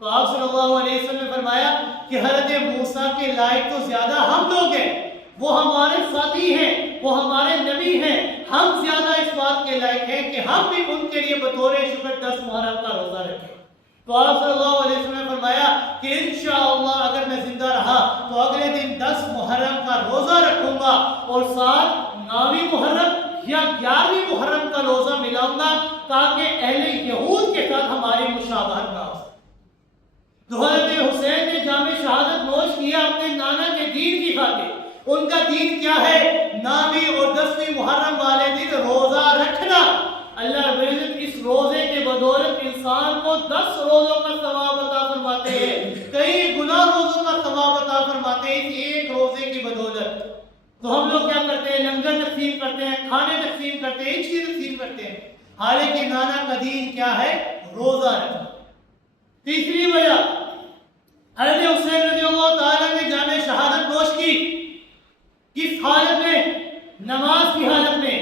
تو آپ صلی اللہ علیہ وسلم نے فرمایا کہ حضرت موسیٰ کے لائق تو زیادہ ہم لوگ ہیں، وہ ہمارے ساتھی ہیں، وہ ہمارے نبی ہیں، ہم زیادہ اس بات کے لائق ہیں کہ ہم بھی ان کے لیے بطور شکر 10 محرم کا روزہ رکھیں۔ تو آپ صلی اللہ علیہ وسلم نے فرمایا کہ انشاءاللہ اگر میں زندہ رہا تو اگلے دن 10 محرم کا روزہ رکھوں گا اور ساتھ 9 محرم یا 11 محرم کا روزہ ملاؤں گا تاکہ اہل یہود کے ساتھ ہماری مشابہت نہ ہو۔ تو حضرت حسین نے جام شہادت نوش کیا اپنے نانا کے دین کی خاطر۔ ان کا دین کیا ہے؟ 9 اور 10 محرم والے دن روزہ رکھنا۔ اللہ رب العزت اس روزے کے بدولت انسان کو 10 روزوں کا ثواب عطا فرماتے ہیں، کئی گنا روزوں کا ثواب عطا فرماتے ہیں ایک روزے کی بدولت۔ تو ہم لوگ کیا کرتے ہیں؟ لنگر تقسیم کرتے ہیں، کھانے تقسیم کرتے ہیں، ایک چیز تقسیم کرتے ہیں، حالانکہ نانا کا دین کیا ہے؟ روزہ رکھنا۔ تیسری وجہ، حضرت حسین رضی اللہ تعالیٰ نے جام شہادت نوش کی کس حالت میں؟ نماز کی حالت میں۔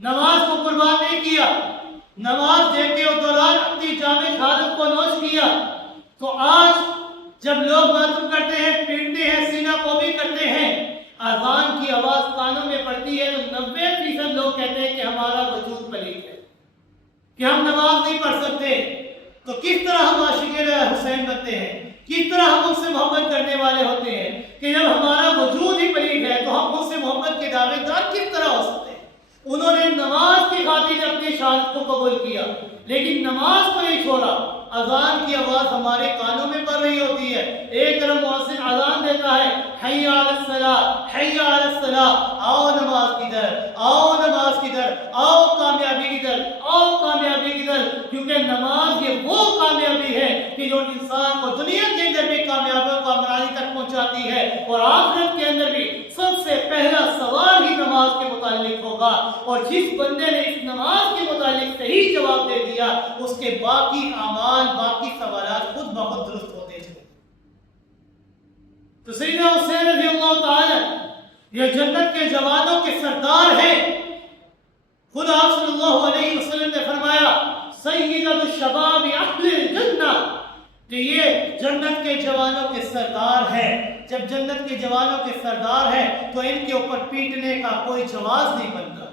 نماز کو قربان نہیں کیا، نماز دیکھتے اور دوران اپنی جام شہادت کو نوش کیا۔ تو آج جب لوگ ماتم کرتے ہیں، پیٹتے ہیں، سینہ کوبی کرتے ہیں، اذان کی آواز کانوں میں پڑتی ہے تو 90% لوگ کہتے ہیں کہ ہمارا وجود پلید ہے، کہ ہم نماز نہیں پڑھ سکتے۔ تو کس طرح ہم عاشق حسین بنتے ہیں؟ کس طرح ہم اس سے محبت کرنے والے ہوتے ہیں کہ جب ہمارا وجود ہی پلید ہے تو ہم اس سے محبت کے دعوے دار کس طرح ہو سکتے ہیں؟ انہوں نے نماز کی خاطر اپنی شہادت کو قبول کیا لیکن نماز کو نہیں چھوڑا۔ اذان کی آواز ہمارے کانوں میں پڑ رہی ہوتی ہے، ایک طرف مؤذن اذان دیتا ہے حی علی الصلاۃ حی علی الصلاۃ، آؤ نماز کی در، آؤ نماز کی در، آؤ کامیابی کی در، آؤ کامیابی کی در، کیونکہ نماز یہ وہ کامیابی ہے کہ جو انسان کو دنیا کے اندر بھی کامیابی و کامرانی تک پہنچاتی ہے اور آخرت کے اندر بھی سب سے پہلا سوال ہی نماز کے متعلق ہوگا، اور جس بندے نے اس نماز کے متعلق صحیح جواب دے دیا اس کے باقی اعمال باقی سوالات خود بخود درست ہوتے ہیں۔ تو سیدنا حسین رضی اللہ تعالی یہ جنت کے جوانوں کے سردار ہیں۔ خود آپ صلی اللہ علیہ وسلم نے فرمایا سیدۃ الشباب اہل الجنہ، کہ یہ جنت کے جوانوں کے سردار ہیں۔ جب جنت کے جوانوں کے سردار ہیں تو ان کے اوپر پیٹنے کا کوئی جواز نہیں بنتا۔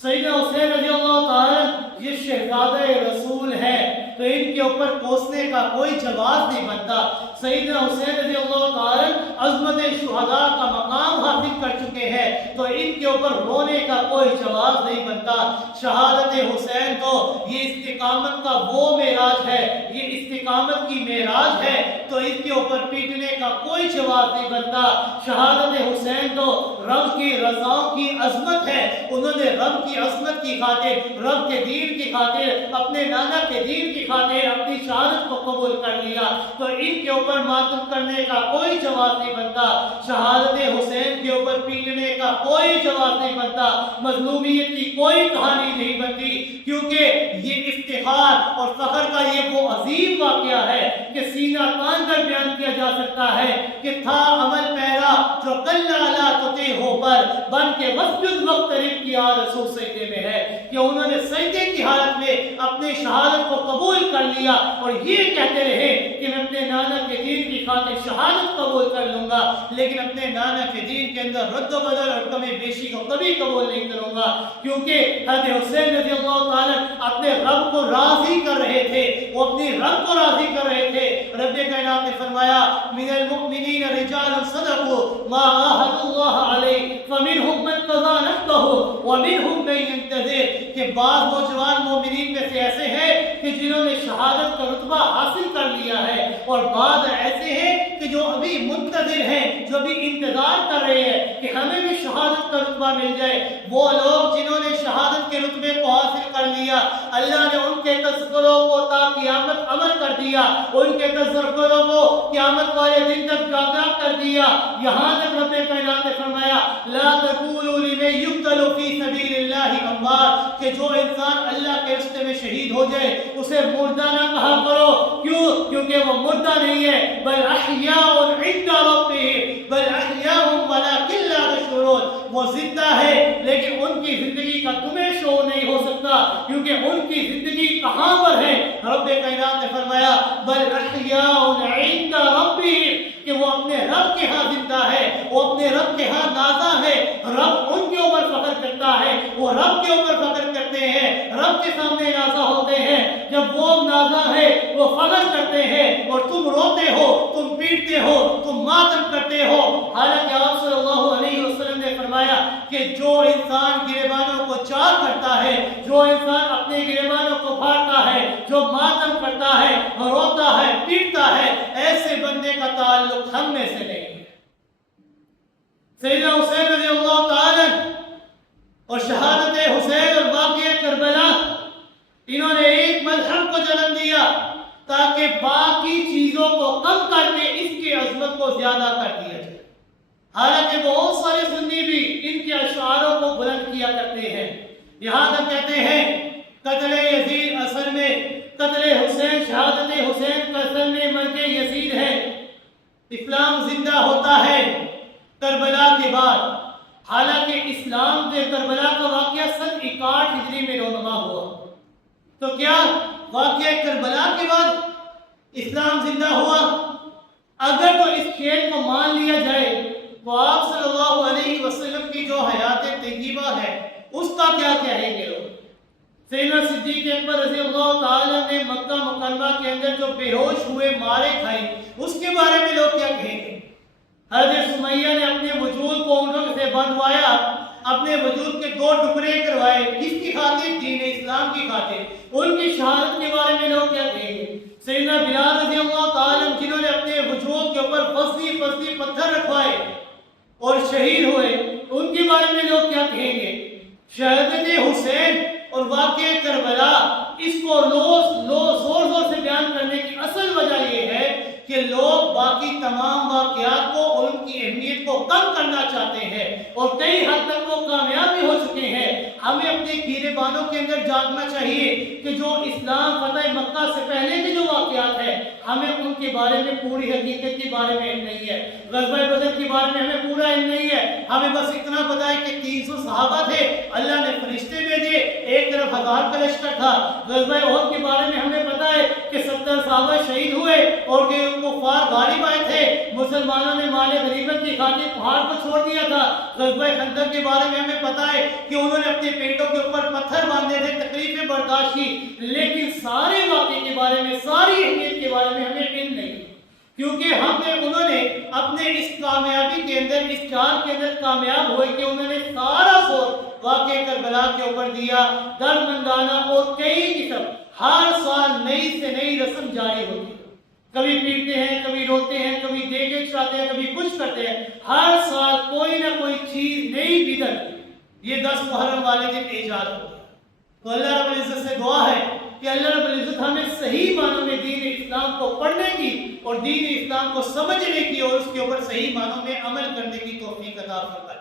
سیدنا حسین رضی اللہ تعالی یہ شہزادہ رسول ہے تو ان کے اوپر کوسنے کا کوئی جواز نہیں بنتا۔ سیدنا حسین رضی اللہ تعالی عظمت شہداء کا مقام حاصل کر چکے ہیں تو ان کے اوپر رونے کا کوئی جواز نہیں بنتا۔ شہادت حسین تو یہ استقامت کا وہ معراج ہے، یہ استقامت کی معراج ہے تو اس کے اوپر پیٹنے کا کوئی جواز نہیں بنتا۔ شہادت حسین تو رب کی رضاؤں کی عظمت ہے، انہوں نے رب کی عظمت کی خاطر، رب کے دین کی خاطر، اپنے نانا کے دین کی خاطر اپنی شہادت کو قبول کر لیا تو ان کے اوپر ماتم کرنے کا کوئی جواز نہیں بنتا۔ شہادت حسین کے اوپر پیٹنے کا کوئی جواز نہیں بنتا، مظلومیت کی کوئی کہانی نہیں بنتی، کیونکہ یہ افتخار اور فخر کا یہ وہ عظیم واقعہ ہے کہ سینہ تان کر بیان کیا جا سکتا ہے کہ تھا عمل پیرا جو کل علا تتے ہو پر بن کے مسجد مقترب کیا رسول سجدے میں ہے کہ انہوں نے سجدے کی حالت میں اپنے شہادت کو قبول کر لیا اور یہ کہتے رہے کہ میں اپنے نانا کے دین کی خاطر شہادت قبول کر لوں گا لیکن اپنے نانا کے دین کے اندر رد و بدل اور کمی بیشی کو کبھی قبول نہیں کروں گا، کیونکہ حضرت حسین رضی اللہ تعالی اپنے رب کو راضی کر رہے تھے، وہ اپنی رب کو راضی کر رہے تھے۔ رب کائنات نے فرمایا من المؤمنین رجال صدقوا ما عاهدوا الله علیہ فمنهم من قضى نحبه ومنهم من ينتظر کہ بعض نوجوان مومنین میں سے ایسے ہیں کہ جنہوں نے شہادت کا رتبہ حاصل کر لیا ہے اور بعض ایسے ہیں کہ جو ابھی منتظر ہیں، جو ابھی انتظار کر رہے ہیں کہ ہمیں بھی شہادت کا رتبہ مل جائے۔ وہ لوگ جنہوں نے شہادت کے رتبے کو حاصل کر لیا اللہ نے ان کے تذکروں کو تا قیامت عمل کر دیا، ان کے تذکروں کو قیامت والے دن تک جاگا کر دیا، یہاں تک رب کائنات نے فرمایا لا تقولوا لمن يقتل في سبيل الله اموات کہ جو انسان اللہ کے راستے میں شہید ہو جائے اسے مردہ نہ کہا کرو، کیوں؟ کیونکہ وہ مردہ نہیں ہے بل احیاء عند ربهم بل احیاء ولكن لا تشعرون، وہ زندہ ہے لیکن ان کی زندگی کا تمہیں شعور نہیں ہو سکتا کیونکہ ان کی زندگی کہاں پر ہے۔ رب کائنات نے فرمایا بل احیاء عند ربهم کہ وہ اپنے رب کے ہاں زندہ ہے، وہ اپنے رب کے ہاں نازا ہے، رب ان کے اوپر فخر کرتا ہے، وہ رب کے اوپر فخر کرتے ہیں، رب کے سامنے نازا ہوتے ہیں۔ جب وہ نازا ہے وہ فخر کرتے ہیں اور تم روتے ہو، تم پیٹتے ہو، تم ماتم کرتے ہو۔ حالانکہ آپ صلی اللہ علیہ وسلم نے فرمایا کہ جو انسان گریبانوں کو چار کرتا ہے، جو انسان اپنے گریبانوں کو پھاڑتا ہے، جو ماتم کرتا ہے، روتا ہے، پیٹتا ہے، ایسے بندے کا تعلق ہم میں سے نہیں ہے۔ سیدنا حسین رضی اللہ تعالی اور شہادت حسین اور واقعہ کربلا انہوں نے ایک مذہب کو جنم دیا تاکہ باقی چیزوں کو کم کر کے اس کی عظمت کو زیادہ کر دیا جائے۔ حالانکہ بہت سارے سنی بھی ان کے اشعاروں کو بلند کیا کرتے ہیں، یہاں تک کہتے ہیں قتل یزید اصل میں قتل حسین، شہادت حسین کا اصل میں مرگ یزید ہے۔ اسلام زندہ ہوتا ہے کربلا کے بعد، حالانکہ اسلام کے کربلا کا واقعہ سن 61 ہجری میں رونما ہوا، تو کیا واقعہ کربلا کے بعد اسلام زندہ ہوا؟ اگر تو اس شعر کو مان لیا جائے تو آپ صلی اللہ علیہ وسلم کی جو حیات طیبہ ہے اس کا کیا کہیں گے لوگ؟ سیدنا صدیق اکبر رضی اللہ تعالی نے مکہ مکرمہ کے اندر جو بے ہوش ہوئے مارے کھائے اس کے بارے میں لوگ کیا کہیں گے؟ حضرت سمیہ نے اپنے وجود کو اونٹوں سے بندھوایا، اپنے وجود کے 2 ٹکڑے کروائے، کس کی خاطر؟ دین اسلام کی خاطر۔ ان کی شہادت کے بارے میں لوگ کیا کہیں گے؟ سیدنا بلال رضی اللہ تعالی جنہوں نے اپنے وجود کے اوپر فصلی فصلی پتھر رکھوائے اور شہید ہوئے، ان کے بارے میں لوگ کیا کہیں گے؟ شہادت حسین اور واقعہ کربلا اس کو زور زور سے بیان کرنے کی اصل وجہ یہ ہے کہ لوگ باقی تمام واقعات کو اور ان کی اہمیت کو کم کرنا چاہتے ہیں اور کئی حد تک وہ کامیاب بھی ہو چکے ہیں۔ ہمیں اپنے گیرے بانوں کے اندر جاننا چاہیے کہ جو اسلام فتح مکہ سے پہلے کے جو واقعات ہیں ہمیں ان کے بارے میں پوری حقیقت کے بارے میں علم نہیں ہے، غزوہ بدر کے بارے میں ہمیں پورا علم نہیں ہے، ہمیں بس اتنا پتا ہے کہ 300 صحابہ تھے، اللہ نے فرشتے بھیجے، ایک طرف 1000 کا لشکر تھا۔ غزوہ احد کے بارے میں ہمیں پتا ہے کہ 70 صحابہ شہید ہوئے اور کہ کفار غالب آئے تھے، مسلمانوں نے مال غنیمت کی خاطر پہاڑ کو چھوڑ دیا تھا۔ غزوہ خندق کے بارے میں ہمیں پتہ ہے کہ انہوں نے اپنے پیٹوں کے اوپر پتھر باندھے تھے، تکلیفیں برداشت کی، لیکن سارے واقعے کے بارے میں، ساری اہمیت کے بارے میں ہمیں علم نہیں، کیونکہ انہوں نے اپنے اس کامیابی کے اندر، اس چال کے اندر کامیاب ہوئے کہ انہوں نے سارا زور واقعہ کربلا کے اوپر دیا۔ دردمندانہ اور کئی قسم ہر سال نئی سے نئی رسم جاری ہوتی ہے، کبھی پیٹتے ہیں، کبھی روتے ہیں، کبھی دیگیں چڑھاتے ہیں، کبھی کچھ کرتے ہیں، ہر سال کوئی نہ کوئی چیز نئی بدعت یہ 10 محرم والے دن ایجاد ہوتی ہے۔ تو اللہ رب العزت سے دعا ہے کہ اللہ رب العزت ہمیں صحیح معنوں میں دین اسلام کو پڑھنے کی اور دین اسلام کو سمجھنے کی اور اس کے اوپر صحیح معنوں میں عمل کرنے کی توفیق عطا فرمائے۔